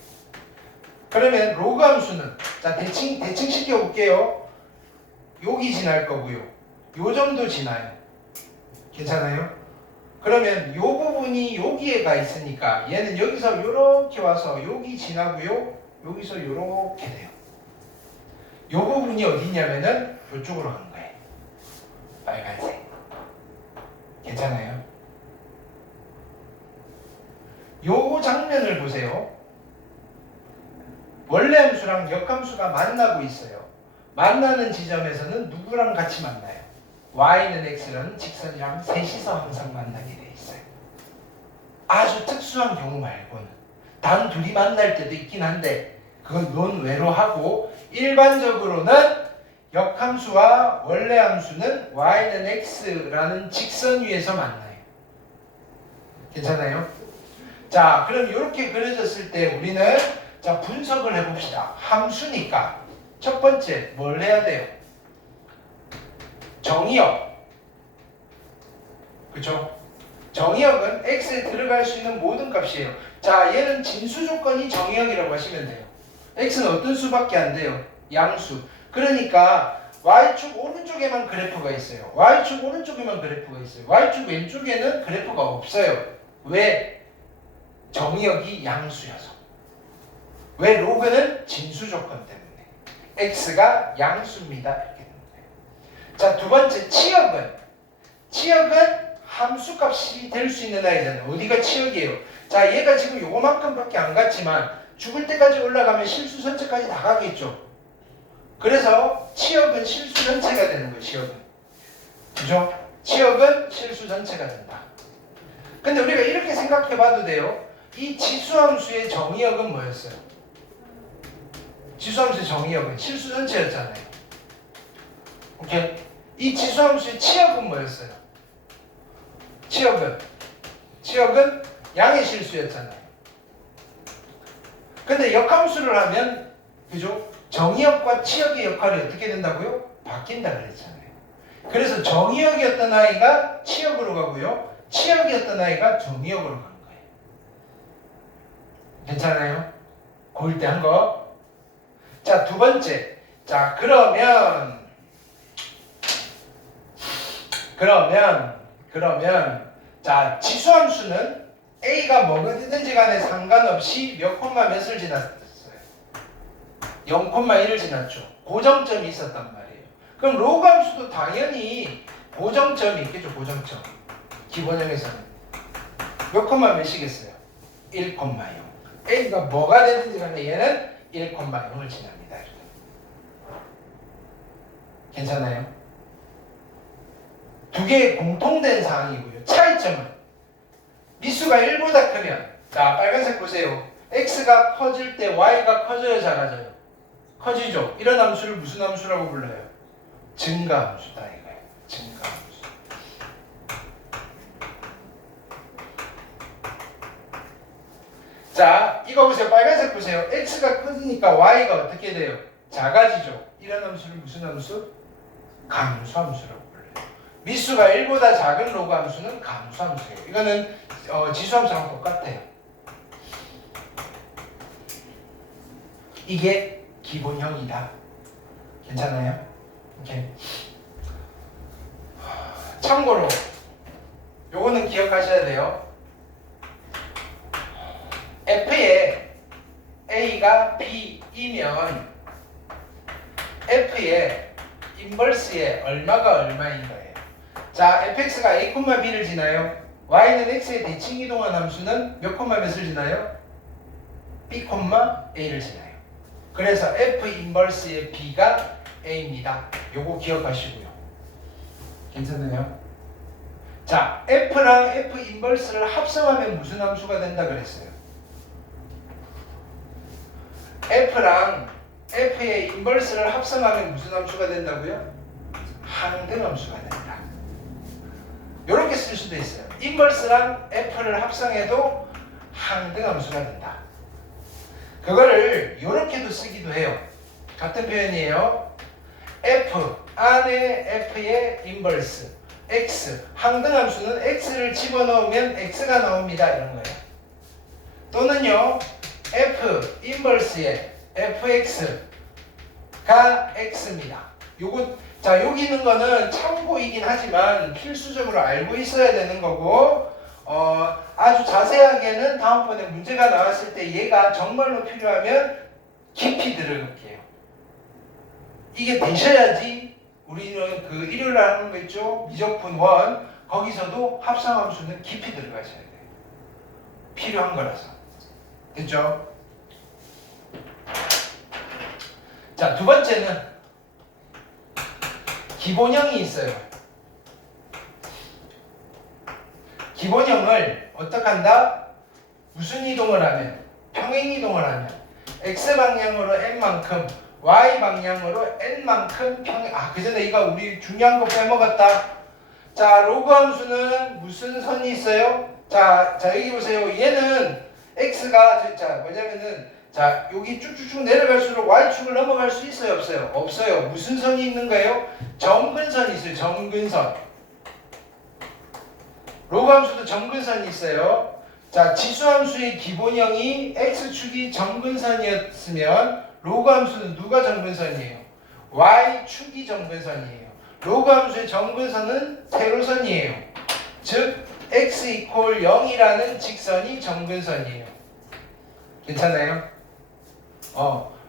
그러면 로그 함수는 자 대칭 시켜 볼게요. 여기 지날 거고요. 요 정도 지나요. 괜찮아요? 그러면 요 부분이 여기에 가 있으니까 얘는 여기서 요렇게 와서 여기 지나고요. 여기서 요렇게 돼요. 요 부분이 어디냐면은 이쪽으로 가는 거예요. 빨간색. 괜찮아요? 요 장면을 보세요. 원래 함수랑 역함수가 만나고 있어요. 만나는 지점에서는 누구랑 같이 만나요? y는 x는 직선이랑 셋이서 항상 만나게 돼 있어요. 아주 특수한 경우 말고는 단 둘이 만날 때도 있긴 한데 그건 논외로 하고 일반적으로는 역함수와 원래 함수는 y는 x라는 직선 위에서 만나요. 괜찮아요? 자, 그럼 이렇게 그려졌을 때 우리는 자 분석을 해봅시다. 함수니까 첫 번째 뭘 해야 돼요? 정의역. 그쵸? 정의역은 x에 들어갈 수 있는 모든 값이에요. 자, 얘는 진수 조건이 정의역이라고 하시면 돼요. x는 어떤 수밖에 안 돼요? 양수. 그러니까 y축 오른쪽에만 그래프가 있어요. y축 오른쪽에만 그래프가 있어요. y축 왼쪽에는 그래프가 없어요. 왜? 정의역이 양수여서. 왜? 로그는 진수 조건 때문에. x가 양수입니다. 이렇게 됩니다. 자, 두 번째 치역은 함수값이 될 수 있는 아이잖아요. 어디가 치역이에요? 자, 얘가 지금 요거만큼밖에 안 갔지만 죽을 때까지 올라가면 실수 전체까지 다 가겠죠. 그래서 치역은 실수 전체가 되는 거예요. 치역은. 그죠? 치역은 실수 전체가 된다. 근데 우리가 이렇게 생각해 봐도 돼요. 이 지수함수의 정의역은 뭐였어요? 지수함수의 정의역은 실수 전체였잖아요. 오케이? 이 지수함수의 치역은 뭐였어요? 치역은 양의 실수였잖아요. 근데 역함수를 하면 그죠? 정의역과 치역의 역할이 어떻게 된다고요? 바뀐다 그랬잖아요. 그래서 정의역이었던 아이가 치역으로 가고요. 치역이었던 아이가 정의역으로 간 거예요. 괜찮아요? 고일 때 한 거. 자, 두 번째. 자, 그러면 자, 지수함수는 A가 뭐가 되든지 간에 상관없이 몇 콤마 몇을 지났어요? 0,1을 지났죠. 고정점이 있었단 말이에요. 그럼 로그 함수도 당연히 고정점이 있겠죠. 고정점. 기본형에서는 몇 콤마 몇이겠어요? 1,0. A가 뭐가 되든지 간에 얘는 1,0을 지납니다. 괜찮아요? 두 개의 공통된 사항이고요. 차이점은 미수가 1보다 크면, 자 빨간색 보세요. x가 커질 때 y가 커져요, 작아져요? 커지죠. 이런 함수를 무슨 함수라고 불러요? 증가함수다 이거예요. 증가함수. 자 이거 보세요. 빨간색 보세요. x가 커지니까 y가 어떻게 돼요? 작아지죠. 이런 함수를 무슨 함수? 감수함수라고 불러요. 미수가 1보다 작은 로그 함수는 감수함수예요. 이거는 지수함수랑 똑같아요. 이게 기본형이다. 괜찮아요? 오케이. 참고로 요거는 기억하셔야 돼요. F에 A가 B이면 F의 인버스에 얼마가 얼마인 거예요. 자, fx가 a, b를 지나요. y는 x에 대칭 이동한 함수는 몇 몇을 지나요? b, a를 지나요. 그래서 f 인버스의 b가 a입니다. 요거 기억하시고요. 괜찮나요? 자, f랑 f 인버스를 합성하면 무슨 함수가 된다 그랬어요? f랑 f의 인버스를 합성하면 무슨 함수가 된다고요? 항등함수가 된다. 이렇게 쓸 수도 있어요. 인버스랑 f를 합성해도 항등함수가 된다. 그거를 이렇게도 쓰기도 해요. 같은 표현이에요. f 안에 f의 인버스 x 항등함수는 x를 집어넣으면 x가 나옵니다. 이런 거예요. 또는요 f 인버스에 fx가 x입니다. 요거 자 여기 있는 거는 참고이긴 하지만 필수적으로 알고 있어야 되는 거고 아주 자세하게는 다음번에 문제가 나왔을 때 얘가 정말로 필요하면 깊이 들어갈게요. 이게 되셔야지 우리는 그 일요일에 하는 거 있죠? 미적분 1 거기서도 합성함수는 깊이 들어가셔야 돼요. 필요한 거라서. 됐죠? 자, 두 번째는 기본형이 있어요. 기본형을 어떻게 한다? 무슨 이동을 하면? 평행 이동을 하면 x방향으로 n만큼 y방향으로 n만큼 평행 그 전에 이거 우리 중요한 거 빼먹었다. 자, 로그 함수는 무슨 선이 있어요? 자 여기 보세요. 얘는 x가 뭐냐면은 자 여기 쭉쭉쭉 내려갈수록 y축을 넘어갈 수 있어요, 없어요? 없어요. 무슨 선이 있는 거예요? 점근선이 있어요. 점근선. 로그 함수도 점근선이 있어요. 자, 지수함수의 기본형이 x축이 점근선이었으면 로그 함수는 누가 점근선이에요? y축이 점근선이에요. 로그 함수의 점근선은 세로선이에요. 즉 x = 0이라는 직선이 점근선이에요. 괜찮아요?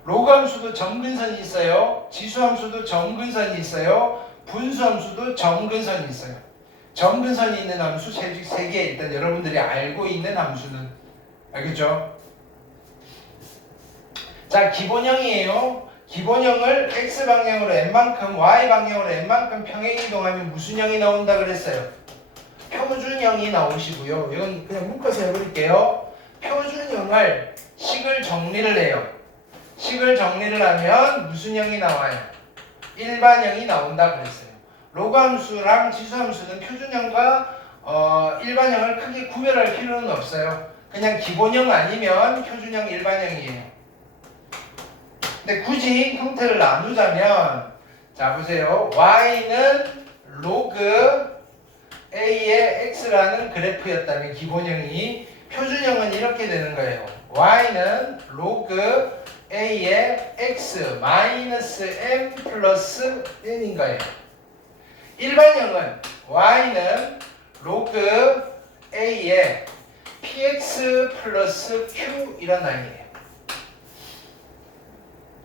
로그 함수도 점근선이 있어요. 지수 함수도 점근선이 있어요. 분수 함수도 점근선이 있어요. 점근선이 있는 함수 세 개 일단 여러분들이 알고 있는 함수는 알겠죠? 자, 기본형이에요. 기본형을 x방향으로 n만큼 y방향으로 n만큼 평행 이동하면 무슨 형이 나온다 그랬어요? 표준형이 나오시고요. 이건 그냥 묶어서 해버릴게요. 표준형을 식을 정리를 해요. 식을 정리를 하면 무슨 형이 나와요? 일반형이 나온다 그랬어요. 로그 함수랑 지수 함수는 표준형과 일반형을 크게 구별할 필요는 없어요. 그냥 기본형 아니면 표준형, 일반형이에요. 근데 굳이 형태를 나누자면 자 보세요. y는 로그 a의 x라는 그래프였다면 기본형이, 표준형은 이렇게 되는 거예요. y는 로그 a의 x 마이너스 m 플러스 n인 거예요. 일반형은 y는 로그 a의 px 플러스 q 이런 라인이에요.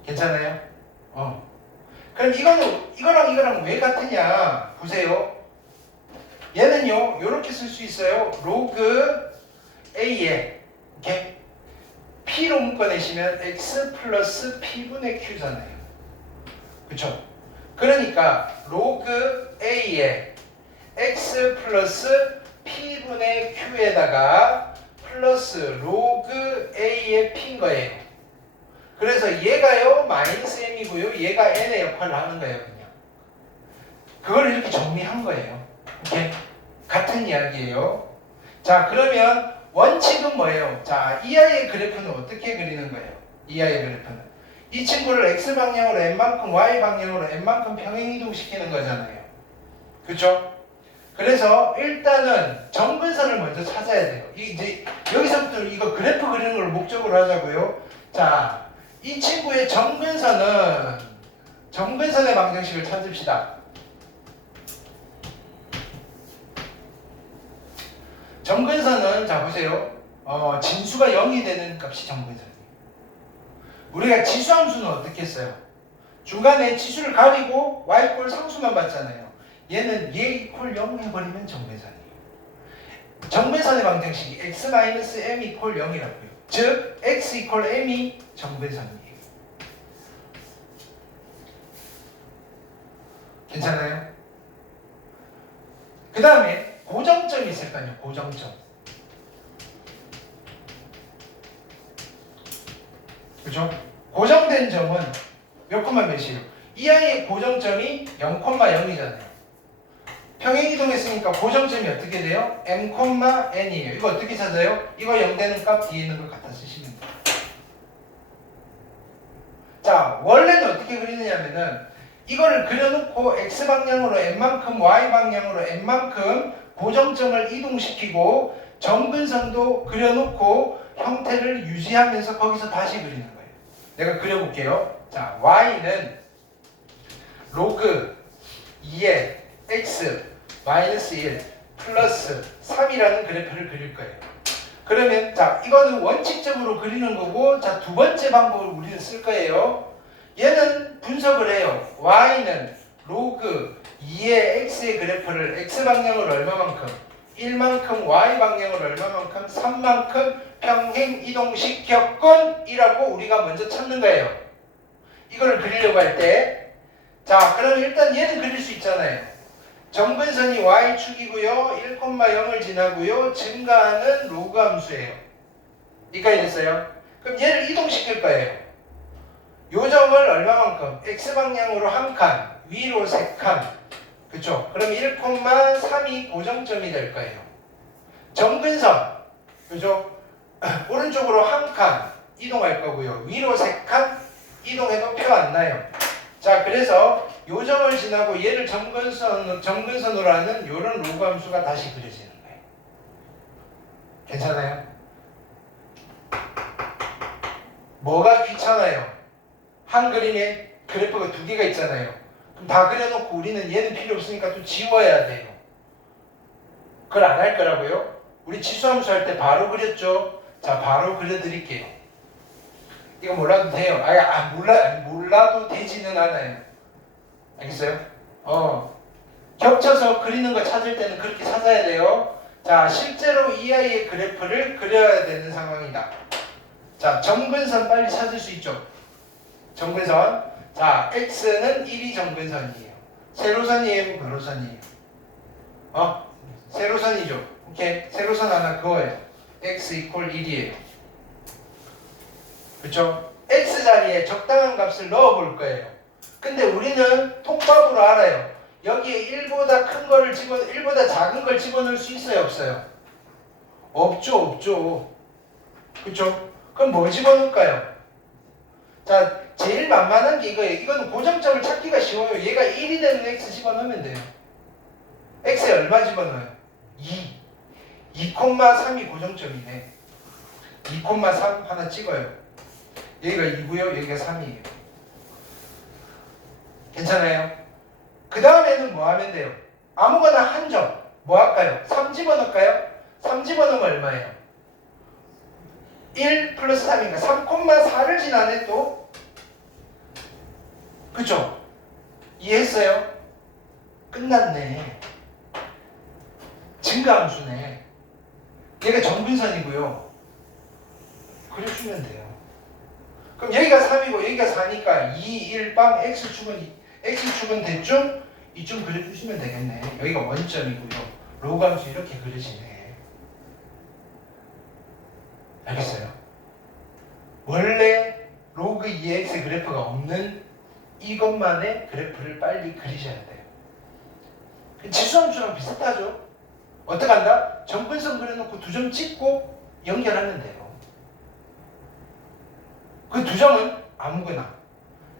괜찮아요? 그럼 이거랑 왜 같으냐 보세요. 얘는요 이렇게 쓸 수 있어요. 로그 a에 이렇게 p로 묶어내시면 x 플러스 p분의 q잖아요. 그쵸? 그러니까 로그 A에 x 플러스 p분의 q에다가 플러스 로그 A의 p인 거예요. 그래서 얘가요 마이너스 m이고요 얘가 n의 역할을 하는 거예요. 그냥 그걸 이렇게 정리한 거예요. 오케이? 같은 이야기예요. 자 그러면 원칙은 뭐예요? 자 이 아이의 그래프는 어떻게 그리는 거예요? 이 아이의 그래프는 이 친구를 x방향으로 n만큼 y방향으로 n만큼 평행이동시키는 거잖아요. 그렇죠? 그래서 일단은 정근선을 먼저 찾아야 돼요. 이제 여기서부터 이거 그래프 그리는 걸 목적으로 하자고요. 자, 이 친구의 정근선의 방정식을 찾읍시다. 정근선은 자 보세요. 진수가 0이 되는 값이 정근선이에요. 우리가 지수함수는 어떻게 했어요? 중간에 지수를 가리고 y 꼴 상수만 봤잖아요. 얘는 얘 이퀄 0 해버리면 정배선이에요. 정배선의 방정식이 x-m 이퀄 0이라고요. 즉 x 이퀄 m이 정배선이에요. 괜찮아요? 그 다음에 고정점이 있을 거 아니에요. 고정점. 그죠? 고정된 점은 몇 콤마 몇이에요? 이 아이의 고정점이 0,0이잖아요. 평행이동했으니까 고정점이 어떻게 돼요? m,n이에요. 이거 어떻게 찾아요? 이거 0 되는 값 뒤에 있는 거 갖다 쓰시면 돼요. 자, 원래는 어떻게 그리느냐면은 이거를 그려놓고 x방향으로 n만큼 y방향으로 n만큼 고정점을 이동시키고 정근선도 그려놓고 형태를 유지하면서 거기서 다시 그리는 거예요. 내가 그려볼게요. 자, y는 로그 2의 x 마이너스 1 플러스 3이라는 그래프를 그릴 거예요. 그러면 자 이거는 원칙적으로 그리는 거고 자 두 번째 방법을 우리는 쓸 거예요. 얘는 분석을 해요. y는 로그 2의 x의 그래프를 x방향으로 얼마만큼 1만큼 y방향으로 얼마만큼 3만큼 평행 이동시켰건 이라고 우리가 먼저 찾는 거예요. 이거를 그리려고 할 때 자 그럼 일단 얘는 그릴 수 있잖아요. 정근선이 y축이고요. 1,0을 지나고요. 증가하는 로그 함수예요. 여기까지 됐어요? 그럼 얘를 이동시킬 거예요. 요 점을 얼마만큼? x방향으로 한 칸, 위로 세 칸. 그쵸? 그럼 1,3이 고정점이 될 거예요. 정근선, 그죠? 오른쪽으로 한 칸 이동할 거고요. 위로 세 칸 이동해도 표 안 나요. 자, 그래서 요 점을 지나고 얘를 정근선으로 하는 요런 로그 함수가 다시 그려지는 거예요. 괜찮아요? 뭐가 귀찮아요? 한 그림에 그래프가 두 개가 있잖아요. 그럼 다 그려놓고 우리는 얘는 필요 없으니까 또 지워야 돼요. 그걸 안 할 거라고요? 우리 치수함수 할 때 바로 그렸죠? 자, 바로 그려드릴게요. 이거 몰라도 돼요. 몰라도 되지는 않아요. 알겠어요? 겹쳐서 그리는 거 찾을 때는 그렇게 찾아야 돼요. 자, 실제로 이 아이의 그래프를 그려야 되는 상황이다. 자, 정근선 빨리 찾을 수 있죠? 정근선. 자, x는 1이 정근선이에요. 세로선이에요, 가로선이에요? 세로선이죠. 오케이. 세로선 하나 그어요. x 이퀄 1이에요. 그쵸? x 자리에 적당한 값을 넣어 볼 거예요. 근데 우리는 통밥으로 알아요. 여기에 1보다 큰 거를 1보다 작은 걸 집어넣을 수 있어요, 없어요? 없죠. 그쵸? 그럼 뭘 집어넣을까요? 자, 제일 만만한 게 이거예요. 이거는 고정점을 찾기가 쉬워요. 얘가 1이 되는 x 집어넣으면 돼요. x에 얼마 집어넣어요? 2. 2,3이 고정점이네. 2,3 하나 찍어요. 여기가 2고요. 여기가 3이에요. 괜찮아요? 그 다음에는 뭐 하면 돼요? 아무거나 한 점. 뭐 할까요? 3 집어넣을까요? 3 집어넣으면 얼마예요? 1 플러스 3인가? 3,4를 지나네 또? 그쵸? 이해했어요? 끝났네. 증가함수네. 얘가 정근선이고요. 그려주면 돼요. 그럼 여기가 3이고 여기가 4니까 2, 1, 빵 x축은 x축은 대충 이쯤 그려주시면 되겠네. 여기가 원점이고요. 로그 함수 이렇게 그려지네. 알겠어요? 원래 로그 2x 그래프가 없는 이것만의 그래프를 빨리 그리셔야 돼요. 지수함수랑 비슷하죠? 어떻게 한다? 점근선 그려놓고 두 점 찍고 연결하면 돼요. 그 두 점은 아무거나.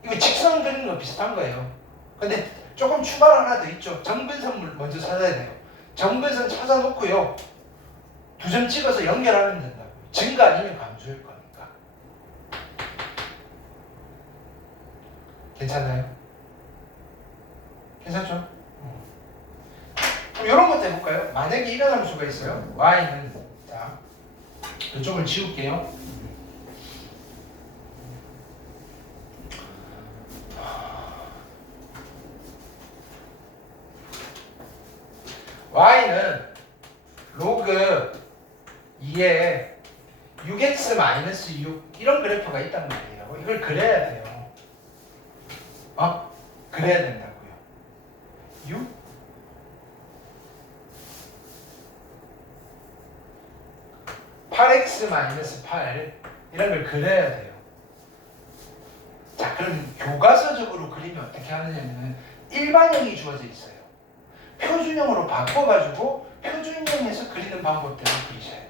이거 직선 그리는 거 비슷한 거예요. 근데 조금 추가로 하나 더 있죠. 점근선 먼저 찾아야 돼요. 점근선 찾아놓고요. 두 점 찍어서 연결하면 된다고요. 증가 아니면 감소일 거니까. 괜찮나요? 괜찮죠? 그럼 이런 것도 해볼까요? 만약에 이런 함수가 있어요. y는 자 이쪽을 지울게요. y는 로그 2에 6x-6 이런 그래프가 있단 말이에요. 이걸 그려야 돼요. 그래야 된다고요. 6? 8x-8 이런 걸 그려야 돼요. 자, 그럼 교과서적으로 그리면 어떻게 하느냐면 일반형이 주어져 있어요. 표준형으로 바꿔가지고 표준형에서 그리는 방법대로 그리셔야 돼요.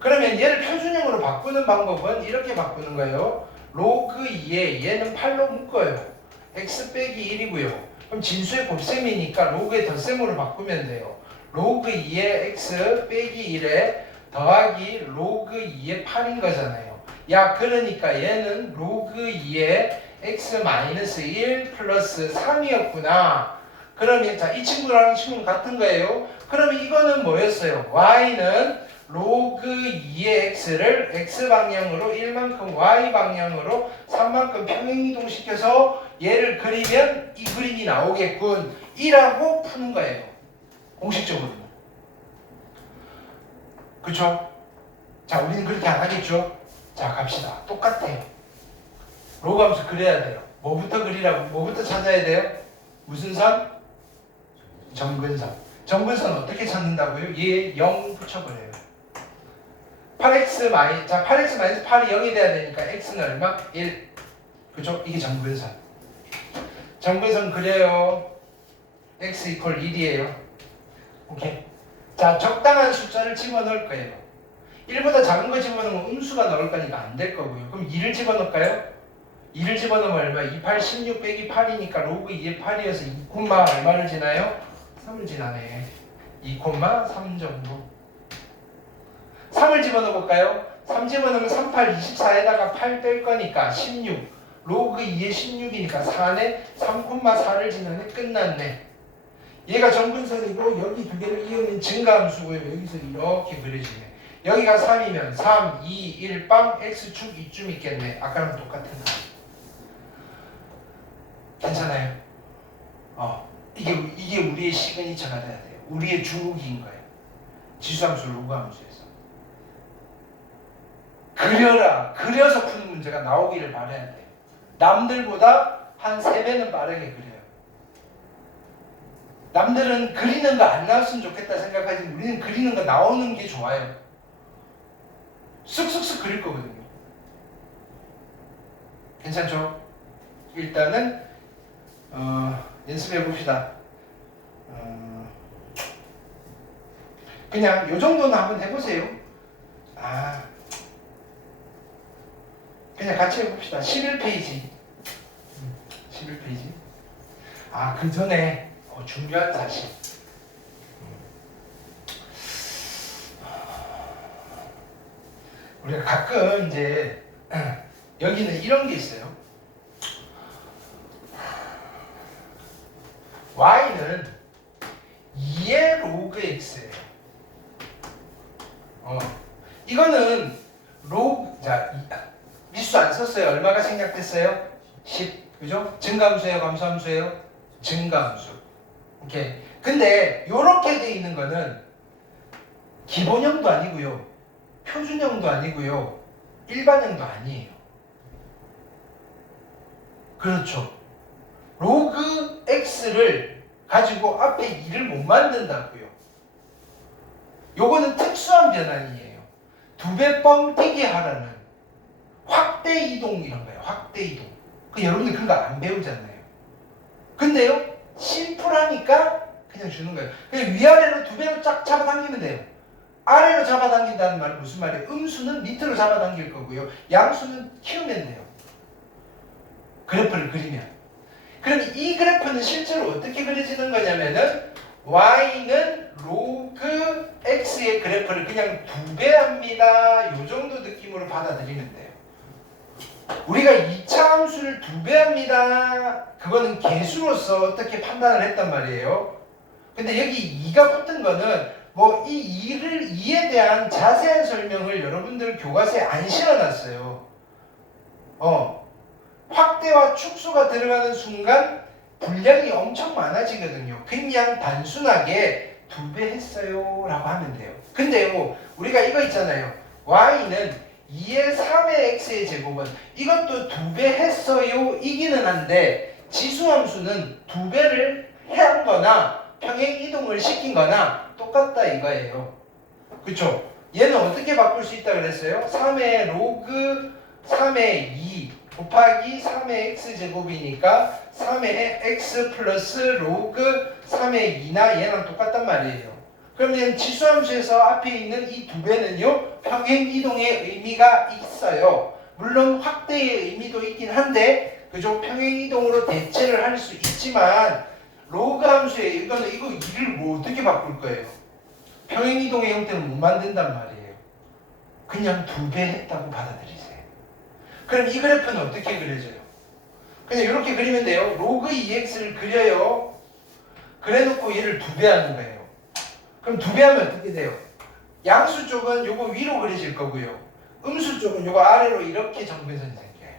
그러면 얘를 표준형으로 바꾸는 방법은 이렇게 바꾸는 거예요. 로그 2에 얘는 8로 묶어요. x 빼기 1이고요. 그럼 진수의 곱셈이니까 로그의 덧셈으로 바꾸면 돼요. 로그 2에 x 빼기 1에 더하기 로그 2에 8인 거잖아요. 야, 그러니까 얘는 로그 2에 x-1 플러스 3이었구나. 그러면 자, 이 친구랑 친구는 같은 거예요. 그러면 이거는 뭐였어요? y는 로그 2의 x를 x방향으로 1만큼 y방향으로 3만큼 평행이동시켜서 얘를 그리면 이 그림이 나오겠군 이라고 푸는 거예요. 공식적으로는. 그쵸? 자, 우리는 그렇게 안 하겠죠? 자, 갑시다. 똑같아요. 로그 함수 그려야 돼요. 뭐부터 그리라고? 뭐부터 찾아야 돼요? 무슨 선? 점근선. 점근선 어떻게 찾는다고요? 얘 0 붙여버려요. 8x 마이, 자, 8x 마이너스 8이 0이 돼야 되니까 x는 얼마? 1. 그죠? 이게 점근선. 점근선 그려요. x 이퀄 1이에요. 오케이. 자, 적당한 숫자를 집어넣을 거예요. 1보다 작은 거 집어넣으면 음수가 나올 거니까 안 될 거고요. 그럼 2를 집어넣을까요? 2를 집어넣으면 얼마? 2, 8, 16 빼기 8이니까 로그 2의 8이어서 2, 얼마를 지나요? 3을 지나네. 2, 3 정도. 3을 집어넣어볼까요? 3 집어넣으면 3, 8, 24에다가 8 뺄 거니까 16. 로그 2의 16이니까 4네. 3, 4를 지나네. 끝났네. 얘가 점근선이고 여기 두 개를 이으면 증가함수고요. 여기서 이렇게 그려지네. 여기가 3이면 3, 2, 1, 빵, x축 이쯤 있겠네. 아까랑 똑같은 거. 괜찮아요? 이게 우리의 시그니처가 돼야 돼요. 우리의 주목인 거예요. 지수함수, 로그함수에서. 그려라. 그려서 푸는 문제가 나오기를 바라야 돼요. 남들보다 한 3배는 빠르게 그려요. 남들은 그리는 거 안 나왔으면 좋겠다 생각하지만 우리는 그리는 거 나오는 게 좋아요. 쓱쓱쓱 그릴 거거든요. 괜찮죠? 일단은 연습해 봅시다. 그냥 요 정도는 한번 해보세요. 그냥 같이 해봅시다. 11페이지. 11페이지. 그 전에 중요한 사실. 우리가 가끔 이제 여기는 이런 게 있어요. y는 2의 로그 x예요. 이거는 로그, 자, 미수 안 썼어요. 얼마가 생략됐어요? 10. 그죠? 증가함수예요, 감소함수예요? 증가함수. 오케이. 근데 요렇게 돼 있는 거는 기본형도 아니고요. 표준형도 아니고요. 일반형도 아니에요. 그렇죠. 로그 x를 가지고 앞에 2를 못 만든다고요. 요거는 특수한 변환이에요. 2배 뻥튀기 하라는 확대 이동 이런 거예요. 확대 이동. 여러분들 그런 거 안 배우잖아요. 근데요, 심플하니까 그냥 주는 거예요. 그냥 위아래로 2배로 쫙 잡아당기면 돼요. 아래로 잡아당긴다는 말은 무슨 말이에요? 음수는 밑으로 잡아당길 거고요. 양수는 키우면 돼요. 그래프를 그리면. 그럼 이 그래프는 실제로 어떻게 그려지는 거냐면은 y는 로그 x의 그래프를 그냥 2배 합니다. 요 정도 느낌으로 받아들이면 돼요. 우리가 2차 함수를 2배 합니다. 그거는 개수로서 어떻게 판단을 했단 말이에요. 근데 여기 2가 붙은 거는 뭐 이 2에 대한 자세한 설명을 여러분들 교과서에 안 실어놨어요. 확대와 축소가 들어가는 순간 분량이 엄청 많아지거든요. 그냥 단순하게 2배 했어요 라고 하면 돼요. 근데요, 우리가 이거 있잖아요. y는 2의 3의 x의 제곱은 이것도 2배 했어요 이기는 한데 지수함수는 2배를 한 거나 평행 이동을 시킨 거나 똑같다 이거예요. 그쵸? 얘는 어떻게 바꿀 수 있다 그랬어요? 3의 로그 3의 2 곱하기 3의 x제곱이니까 3의 x 플러스 로그 3의 2나 얘랑 똑같단 말이에요. 그러면 지수함수에서 앞에 있는 이 2배는요 평행 이동의 의미가 있어요. 물론 확대의 의미도 있긴 한데 그죠? 평행 이동으로 대체를 할 수 있지만 로그 함수에 이거 2를 뭐 어떻게 바꿀 거예요? 평행 이동의 형태를 못 만든단 말이에요. 그냥 2배 했다고 받아들이세요. 그럼 이 그래프는 어떻게 그려져요? 그냥 이렇게 그리면 돼요. 로그 2x를 그려요. 그래놓고 얘를 2배 하는 거예요. 그럼 2배 하면 어떻게 돼요? 양수 쪽은 요거 위로 그려질 거고요. 음수 쪽은 요거 아래로 이렇게 정배선이 생겨요.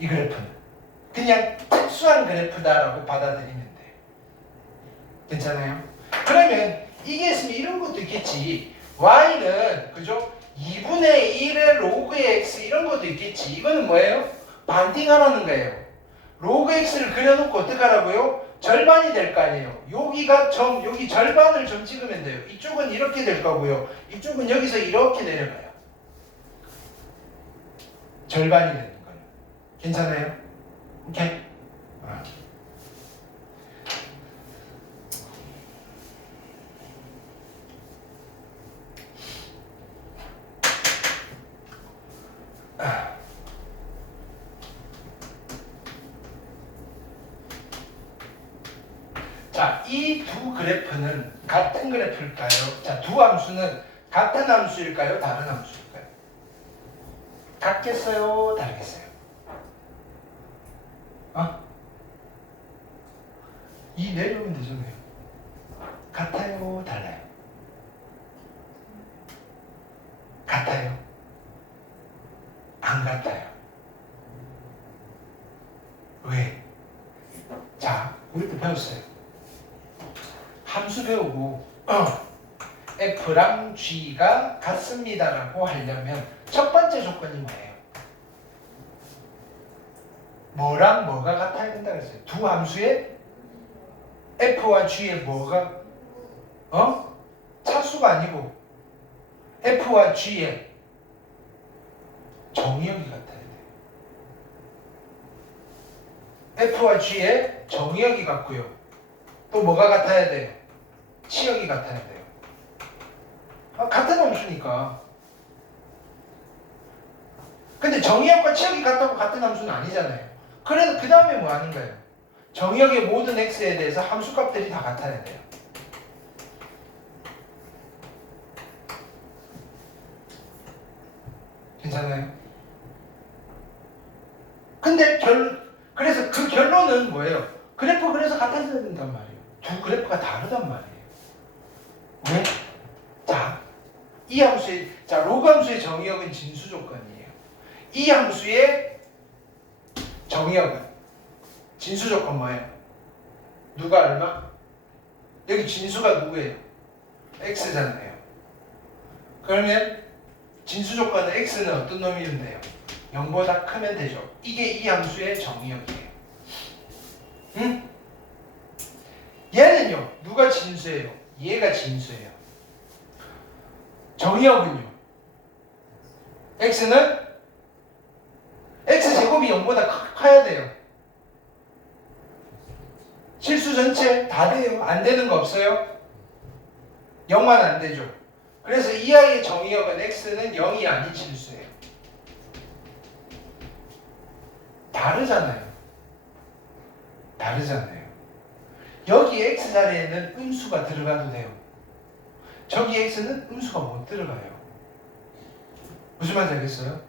이 그래프는 그냥 특수한 그래프다라고 받아들이면 돼요. 괜찮아요? 그러면 이게 있으면 이런 것도 있겠지. y는 그죠? 2분의 1의 로그의 x 이런 것도 있겠지. 이거는 뭐예요? 반띵하라는 거예요. 로그 x를 그려놓고 어떻게 하라고요? 절반이 될 거 아니에요. 여기가 여기 절반을 좀 찍으면 돼요. 이쪽은 이렇게 될 거고요. 이쪽은 여기서 이렇게 내려가요. 절반이 되는 거예요. 괜찮아요? 오케이? 자, 이 두 그래프는 같은 그래프일까요? 자, 두 함수는 같은 함수일까요? 다른 함수일까요? 같겠어요? 다르겠어요? 이 내려오면 되잖아요. 같아요? 달라요? 같아요? 안 같아요? 왜? 자, 우리도 배웠어요. 함수 배우고 F랑 G가 같습니다라고 하려면 첫 번째 조건이 뭐예요? 뭐랑 뭐가 같아야 된다 그랬어요? 두 함수의 F와 G의 뭐가 차수가 아니고 F와 G의 정의역이 같아야 돼요. F와 G의 정의역이 같고요. 또 뭐가 같아야 돼요? 치역이 같아야 돼요. 같은 함수니까. 근데 정의역과 치역이 같다고 같은 함수는 아니잖아요. 그래서 그 다음에 뭐 하는 거예요? 정의역의 모든 x에 대해서 함수값들이 다 같아야 돼요. 괜찮아요? 근데 그래서 그 결론은 뭐예요? 그래프 그래서 같아져야 된단 말이에요. 두 그래프가 다르단 말이에요. 왜? 자, 이 함수의 로그 함수의 정의역은 진수 조건이에요. 이 함수의 정의역은 진수 조건 뭐예요? 누가 얼마? 여기 진수가 누구예요? x잖아요. 그러면 진수 조건은 x는 어떤 놈이면 돼요? 0보다 크면 되죠. 이게 이 함수의 정의역이에요. 응? 얘는요. 누가 진수예요? 얘가 진수예요. 정의역은요. x는 x제곱이 0보다 커야 돼요. 실수 전체 다 돼요. 안 되는 거 없어요? 0만 안 되죠. 그래서 이 아이의 정의역은 x는 0이 아닌 실수예요. 다르잖아요. 여기 x 자리에는 음수가 들어가도 돼요. 저기 x는 음수가 못 들어가요. 무슨 말인지 알겠어요?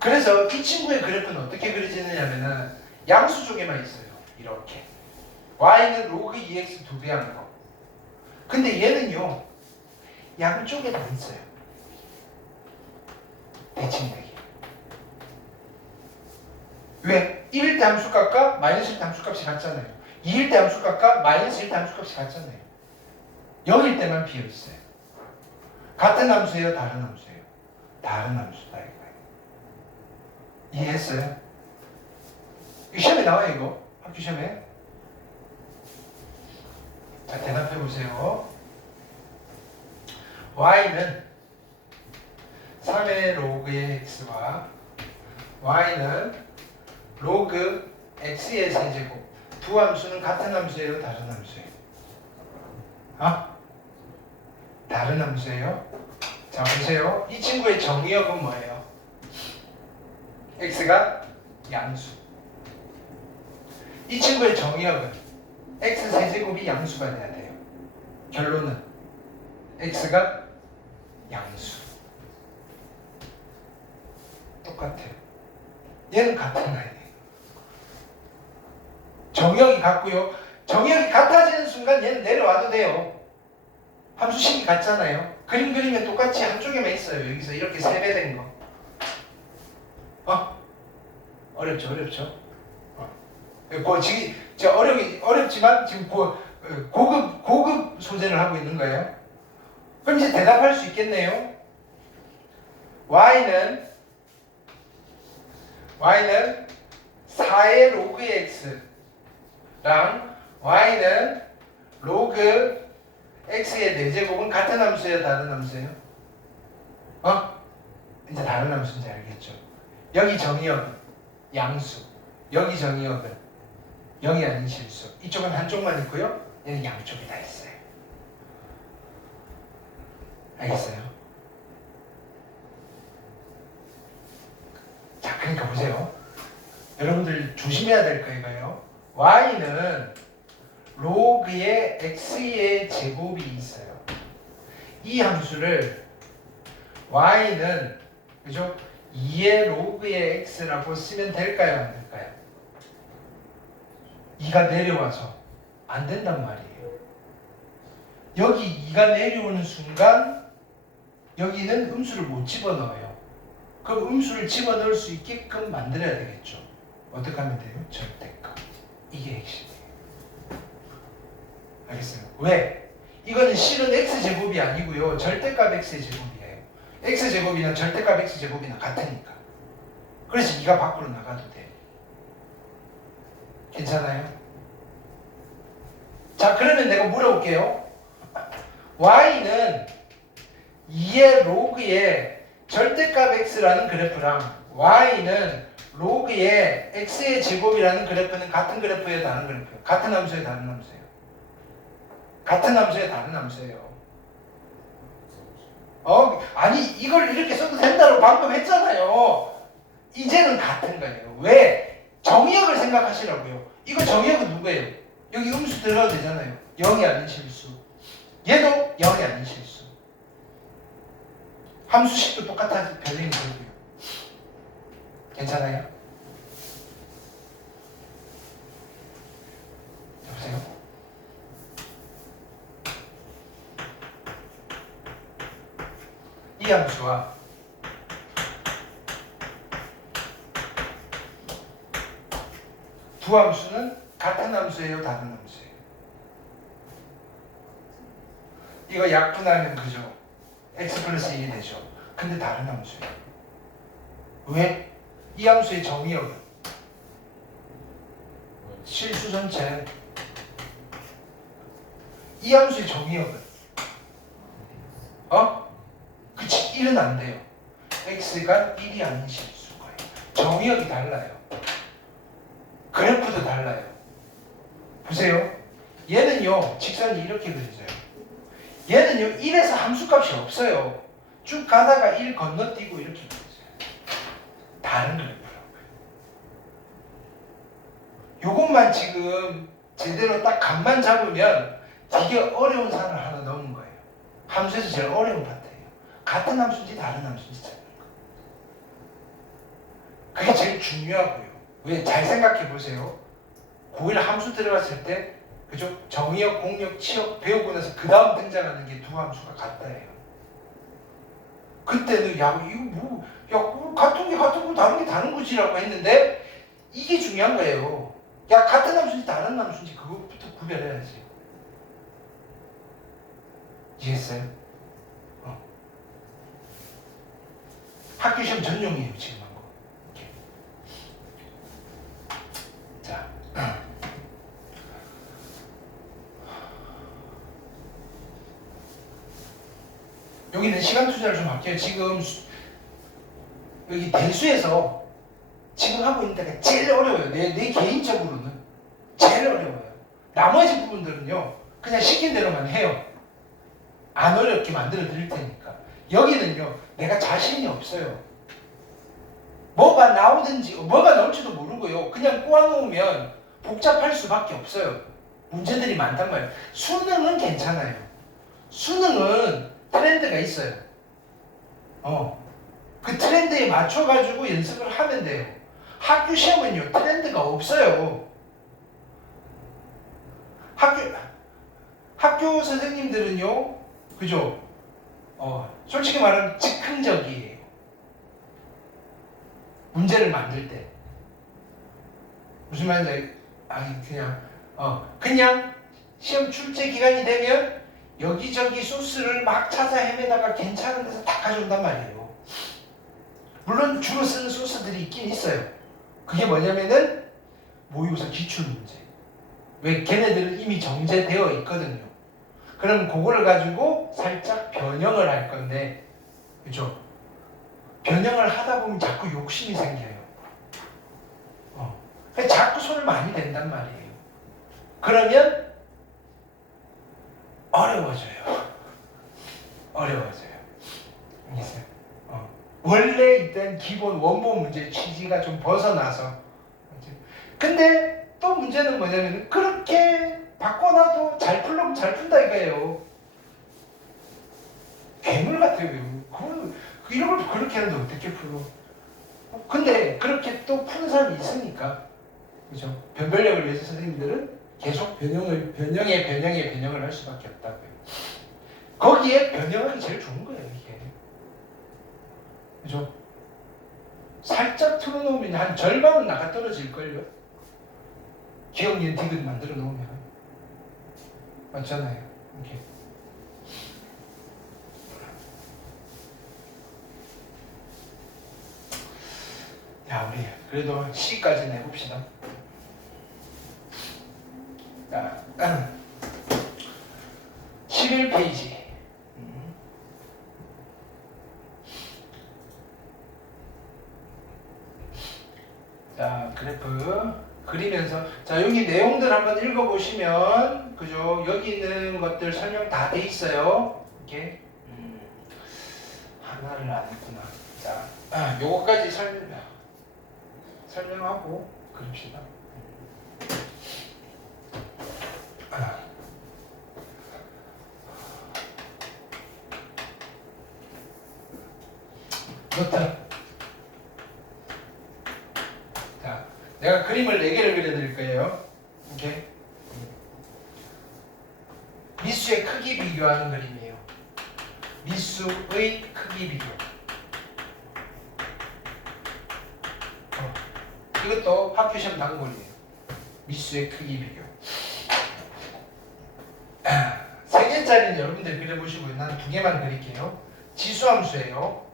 그래서 이 친구의 그래프는 어떻게 그려지느냐면은 양수 쪽에만 있어요. 이렇게. y는 로그 2x 2배 하는 거. 근데 얘는요. 양쪽에 다 있어요. 대칭되기. 왜? 1일 때 함수값과 마이너스 1때 함수값이 같잖아요. 2일 때 함수값과 마이너스 1때 함수값이 같잖아요. 0일 때만 비어있어요. 같은 함수예요? 다른 함수예요? 다른 함수다 이거예요. 이해했어요? 이거 시험에 나와요 이거. 학교 시험에. 자 대답해보세요. y는 3의 로그의 x와 y는 로그 x의 세제곱. 두 함수는 같은 함수예요? 다른 함수예요? 다른 함수예요? 자 보세요. 이 친구의 정의역은 뭐예요? x가 양수. 이 친구의 정의역은 x 세제곱이 양수가 돼야 돼요. 결론은 x가 양수. 똑같아요. 얘는 같은 아이예요. 정의역이 같고요. 정의역이 같아지는 순간 얘는 내려와도 돼요. 함수식이 같잖아요. 그림 그리면 똑같이 한쪽에만 있어요. 여기서 이렇게 3배 된 거. 어렵죠. 지금 어렵지만 지금 고급 소재를 하고 있는 거예요. 그럼 이제 대답할 수 있겠네요. y는 4의 로그의 x랑 y는 로그 x의 4제곱은 같은 함수예요? 다른 함수예요? 이제 다른 함수인지 알겠죠? 여기 정의역은 양수, 여기 정의역은 0이 아닌 실수. 이쪽은 한쪽만 있고요. 얘는 양쪽이 다 있어요. 알겠어요? 자, 그러니까 보세요. 여러분들 조심해야 될 거 이거예요. y는 로그의 x의 제곱이 있어요. 이 함수를 y는 그죠? 2의 로그의 x라고 쓰면 될까요? 안 될까요? 2가 내려와서 안 된단 말이에요. 여기 2가 내려오는 순간 여기는 음수를 못 집어넣어요. 그럼 음수를 집어넣을 수 있게끔 만들어야 되겠죠. 어떻게 하면 돼요? 절대값. 이게 핵심이에요. 알겠어요? 왜? 이거는 실은 x제곱이 아니고요. 절대값 x의 제곱이에요. x제곱이나 절대값 x제곱이나 같으니까. 그래서 2가 밖으로 나가도 돼. 괜찮아요? 자, 그러면 내가 물어볼게요. y는 2의 로그의 절대값 x라는 그래프랑 y는 로그의 x의 제곱이라는 그래프는 같은 그래프예요? 다른 그래프예요? 같은 함수예요? 다른 함수예요? 같은 함수예요? 다른 함수예요? 아니 이걸 이렇게 써도 된다고 방금 했잖아요. 이제는 같은 거예요. 왜? 정의역을 생각하시라고요. 이거 정의역은 누구예요? 여기 음수 들어가도 되잖아요. 0이 아닌 실수. 얘도 0이 아닌 실수. 함수식도 똑같아 변형이 되고요. 괜찮아요? 여보세요? 이 함수와 두 함수는 같은 함수예요? 다른 함수예요? 이거 약분하면 그죠? x 플러스 1이 되죠. 근데 다른 함수예요. 왜? 이 함수의 정의역은 실수 전체. 이 함수의 정의역은 그치 1은 안 돼요. x가 1이 아닌 실수인 거예요. 정의역이 달라요. 그래프도 달라요. 보세요. 얘는요 직선이 이렇게 그려져요. 얘는요 1에서 함수값이 없어요. 쭉 가다가 1 건너뛰고 이렇게 그려져요. 다른 그래프라고요. 요것만 지금 제대로 딱 감만 잡으면 되게 어려운 산을 하나 넘은 거예요. 함수에서 제일 어려운 파트예요. 같은 함수인지 다른 함수인지 찾는 거. 그게 제일 중요하고요. 왜? 잘 생각해 보세요. 고1 함수 들어갔을 때 그죠? 정의역, 공역, 치역 배우고 나서 그 다음 등장하는 게 두 함수가 같다예요. 그때는 야 이거 뭐 야 같은 게 같은 거 다른 게 다른 거지라고 했는데 이게 중요한 거예요. 야 같은 함수인지 다른 함수인지 그것부터 구별해야지. 이해했어요? 학교 시험 전용이에요 지금 한 거. 자, 여기는 시간 투자를 좀 할게요. 지금 여기 대수에서 지금 하고 있는 데가 제일 어려워요. 내 개인적으로는 제일 어려워요. 나머지 부분들은요 그냥 시킨 대로만 해요. 안 어렵게 만들어 드릴 테니까. 여기는요 내가 자신이 없어요. 뭐가 나오든지 뭐가 나올지도 모르고요. 그냥 꼬아놓으면 복잡할 수밖에 없어요. 문제들이 많단 말이에요. 수능은 괜찮아요. 수능은 트렌드가 있어요. 그 트렌드에 맞춰가지고 연습을 하면 돼요. 학교 시험은요 트렌드가 없어요. 학교 선생님들은요 그죠? 솔직히 말하면 즉흥적이에요. 문제를 만들 때 무슨 말인지 그냥 시험 출제 기간이 되면 여기저기 소스를 막 찾아 헤매다가 괜찮은 데서 다 가져온단 말이에요. 물론 주로 쓰는 소스들이 있긴 있어요. 그게 뭐냐면은 모의고사 기출문제. 왜? 걔네들은 이미 정제되어 있거든요. 그럼 그거를 가지고 살짝 변형을 할 건데, 그죠? 변형을 하다 보면 자꾸 욕심이 생겨요. 그러니까 자꾸 손을 많이 댄단 말이에요. 그러면 어려워져요. 알겠어요? 원래 있던 기본 원본 문제의 취지가 좀 벗어나서. 근데 또 문제는 뭐냐면 그렇게 바꿔놔도 잘 풀려면 잘 푼다 이거예요. 괴물 같아요. 이런 걸 그렇게 하는데 어떻게 풀어? 근데 그렇게 또 푸는 사람이 있으니까, 그죠? 변별력을 위해서 선생님들은 계속 변형을 할 수밖에 없다고요. 거기에 변형하기 제일 좋은 거예요, 이게. 그죠? 살짝 틀어놓으면 한 절반은 나가 떨어질걸요? 기억니은 디귿 만들어 놓으면. 맞잖아요. 이렇게. 야, 우리 그래도 C까지는 해봅시다. 자, 11페이지. 자, 그래프 그리면서, 자, 여기 내용들 한번 읽어보시면, 그죠? 여기 있는 것들 설명 다 돼 있어요. 이렇게. 하나를 안 했구나. 자, 요거까지 설명하고 그립시다. 노트. 자, 내가 그림을 4개를 그려드릴 거예요. 오케이? 미수의 크기 비교하는 그림이에요. 미수의 크기 비교. 이것도 학교 시험 단골이에요. 미수의 크기 비교. 3개짜리는 여러분들 그려보시고요. 난 2개만 그릴게요. 지수함수예요.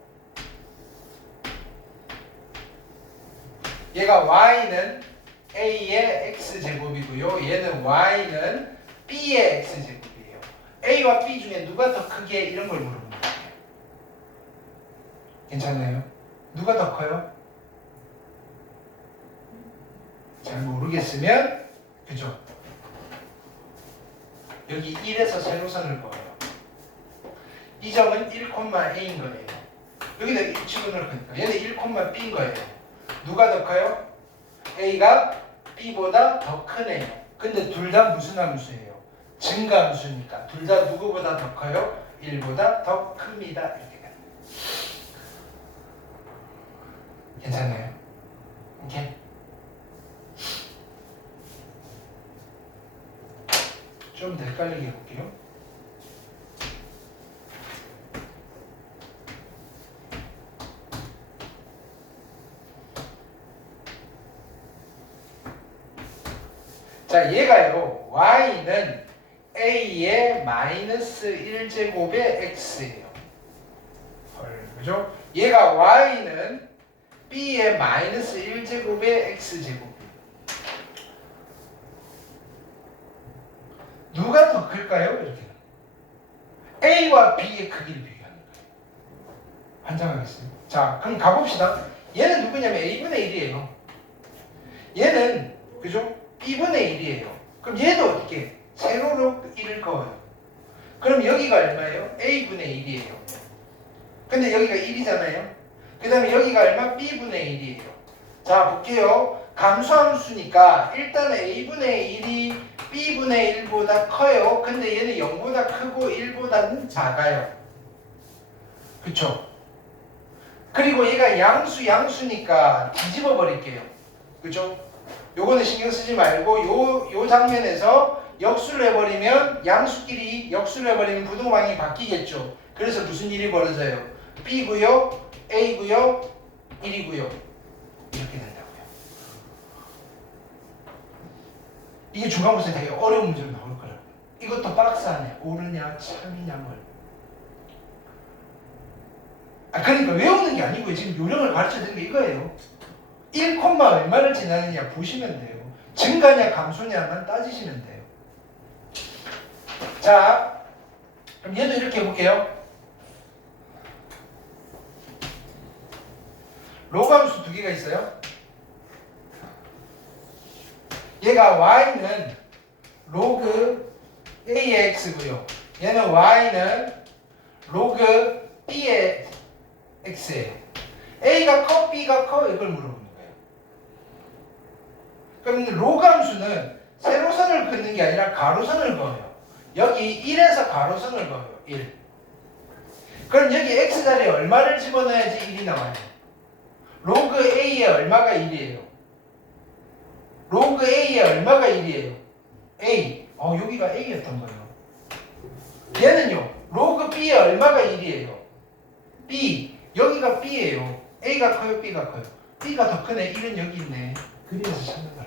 얘가 y는 a의 x제곱이고요. 얘는 y는 b의 x제곱이에요. a와 b 중에 누가 더 크게 이런 걸 물어보는 거예요. 괜찮나요? 누가 더 커요? 잘 모르겠으면 그죠? 여기 1에서 세로선을 그어요. 이 점은 1,a인 거예요. 여기다 1 집어넣을 거니까 얘는 1,b인 거예요. 누가 더 커요? a가 b보다 더 크네요. 근데 둘 다 무슨 함수예요? 증가함수니까 둘 다 누구보다 더 커요? 1보다 더 큽니다. 이렇게 됩니다. 괜찮나요? 오케이. 좀 더 헷갈리게 해볼게요. 자, 얘가요. y는 a의 마이너스 1제곱의 x예요. 헐, 그죠? 얘가 y는 b의 마이너스 1제곱의 x제곱이에요. 누가 더 클까요? 이렇게 a와 b의 크기를 비교하는 거예요. 환장하겠습니다. 자, 그럼 가봅시다. 얘는 누구냐면 a분의 1이에요. 얘는 그죠? b분의 1이에요. 그럼 얘도 어떻게? 세로로 1을 그어요. 그럼 여기가 얼마예요? a분의 1이에요. 근데 여기가 1이잖아요. 그 다음에 여기가 얼마? b분의 1이에요. 자, 볼게요. 감소함수니까 일단 a분의 1이 b분의 1보다 커요. 근데 얘는 0보다 크고 1보다는 작아요. 그쵸? 그리고 얘가 양수니까 뒤집어 버릴게요. 그죠? 요거는 신경 쓰지 말고 요 장면에서 역수를 해버리면 양수끼리 역수를 해버리면 부동방이 바뀌겠죠. 그래서 무슨 일이 벌어져요? b고요, a고요, 1이고요. 이렇게 된다고요. 이게 중간고사에 되게 어려운 문제로 나올 거라고. 이것도 박스 안에 옳으냐 참이냐 뭘. 그러니까 외우는 게 아니고요. 지금 요령을 가르쳐드리는 게 이거예요. 1, 얼마를 지나느냐 보시면 돼요. 증가냐 감소냐만 따지시면 돼요. 자, 그럼 얘도 이렇게 해볼게요. 로그 함수 두 개가 있어요. 얘가 y는 로그 a의 x고요. 얘는 y는 로그 b의 x예요. a가 커 b가 커 이걸 물어보는 거예요. 그럼 로그 함수는 세로선을 긋는 게 아니라 가로선을 그어요. 여기 1에서 가로선을 그어요. 1. 그럼 여기 x자리에 얼마를 집어넣어야지 1이 나와요? 로그 a의 얼마가 1이에요? 로그 a의 얼마가 1이에요? a. 여기가 a였던 거예요. 얘는요. 로그 b의 얼마가 1이에요? b. 여기가 b예요. a가 커요? b가 커요? b가 더 크네. 1은 여기 있네. 그림에서 찾는 거라.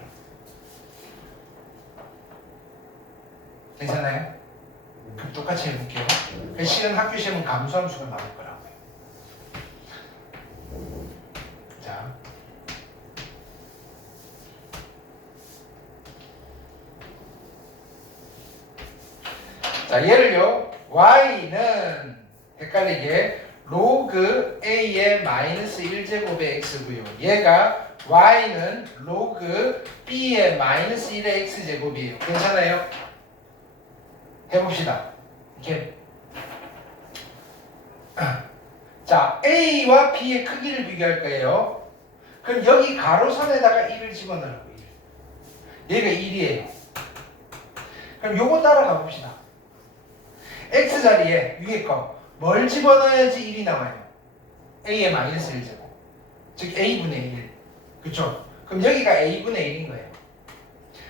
괜찮아요? 그럼 똑같이 해볼게요. 실은 학교 시험은 감소함수가 나올 거라고요. 자, 얘를요. y는 헷갈리게 로그 a의 마이너스 1제곱의 x고요. 얘가 y는 로그 b의 마이너스 1의 x제곱이에요. 괜찮아요? 해봅시다. 이렇게. 자, a와 b의 크기를 비교할 거예요. 그럼 여기 가로선에다가 1을 집어넣으라고. 1. 얘가 1이에요. 그럼 요거 따라가 봅시다. x자리에 위에 거 뭘 집어넣어야지 1이 나와요? a의 마이너스 1제곱. 즉 a분의 1. 그쵸? 그럼 여기가 a분의 1인 거예요.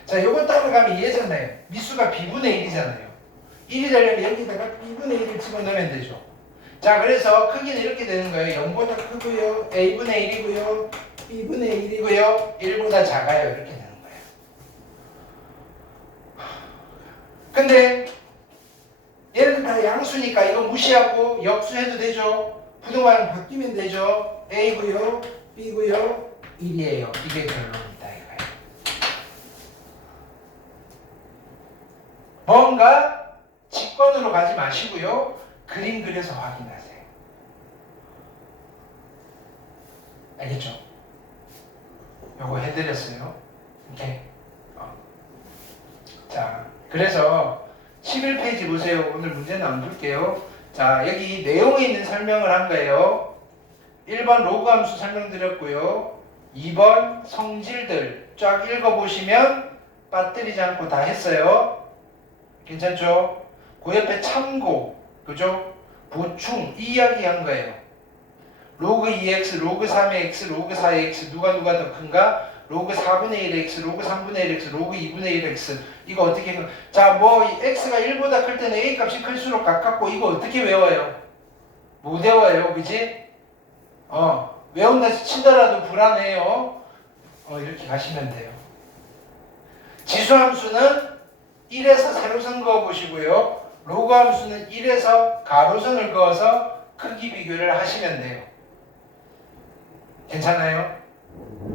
자, 요거 따라가면 얘잖아요. 미수가 b분의 1이잖아요. 1이 되려면 여기다가 b분의 1을 집어넣으면 되죠. 자, 그래서 크기는 이렇게 되는 거예요. 0보다 크고요. a분의 1이고요. b분의 1이고요. 1보다 작아요. 이렇게 되는 거예요. 근데 얘는 다 양수니까 이거 무시하고 역수해도 되죠. 부동방 바뀌면 되죠. a고요. b고요. 1이에요. 이게 결론이다 이거예요. 뭔가 직관으로 가지 마시고요. 그림 그려서 확인하세요. 알겠죠? 요거 해드렸어요. 오케이. 자, 그래서 11페이지 보세요. 오늘 문제는 안 줄게요. 자, 여기 내용에 있는 설명을 한 거예요. 1번 로그 함수 설명드렸고요. 2번 성질들 쫙 읽어보시면 빠뜨리지 않고 다 했어요. 괜찮죠? 그 옆에 참고, 그죠? 보충, 이 이야기 한 거예요. 로그 2x, 로그 3의 x, 로그 4의 x 누가 더 큰가? 로그 4분의 1x, 로그 3분의 1x, 로그 2분의 1x 이거 어떻게 해요? 자, 뭐 x가 1보다 클 때는 a 값이 클수록 가깝고 이거 어떻게 외워요? 못 외워요, 그지? 외운다 치더라도 불안해요. 이렇게 가시면 돼요. 지수함수는 1에서 세로선 그어보시고요. 로그 함수는 1에서 가로선을 그어서 크기 비교를 하시면 돼요. 괜찮아요?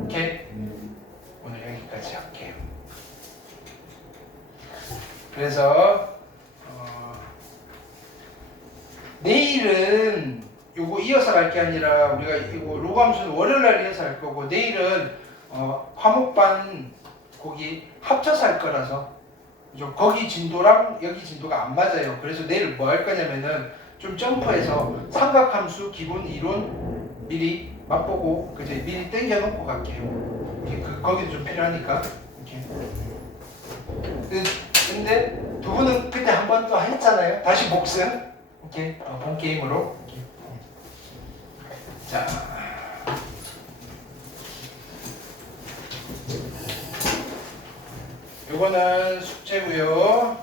오케이? 오늘 여기까지 할게요. 그래서 내일은 요거 이어서 갈 게 아니라 우리가 이거 로그 함수는 월요일날 이어서 할 거고 내일은 화목반 거기 합쳐서 할 거라서 거기 진도랑 여기 진도가 안 맞아요. 그래서 내일 뭐 할 거냐면은 좀 점프해서 삼각함수 기본 이론 미리 맛보고 그제 미리 땡겨 놓고 갈게요. 이렇게 거기도 좀 필요하니까 이렇게. 근데 두 분은 그때 한 번 또 했잖아요. 다시 복습. 이렇게 본 게임으로. 이렇게. 자. 요거는 숙제고요.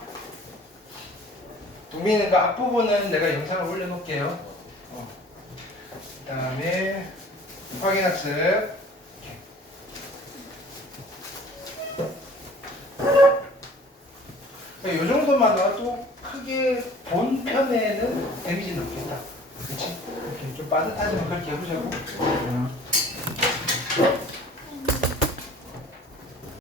동민이는 그 앞부분은 내가 영상을 올려놓을게요. 그 다음에 확인학습. 이 정도만 와도 크게 본 편에는 데미지는 없겠다. 그렇지? 이렇게 좀 빠듯하지만 그렇게 해보자고.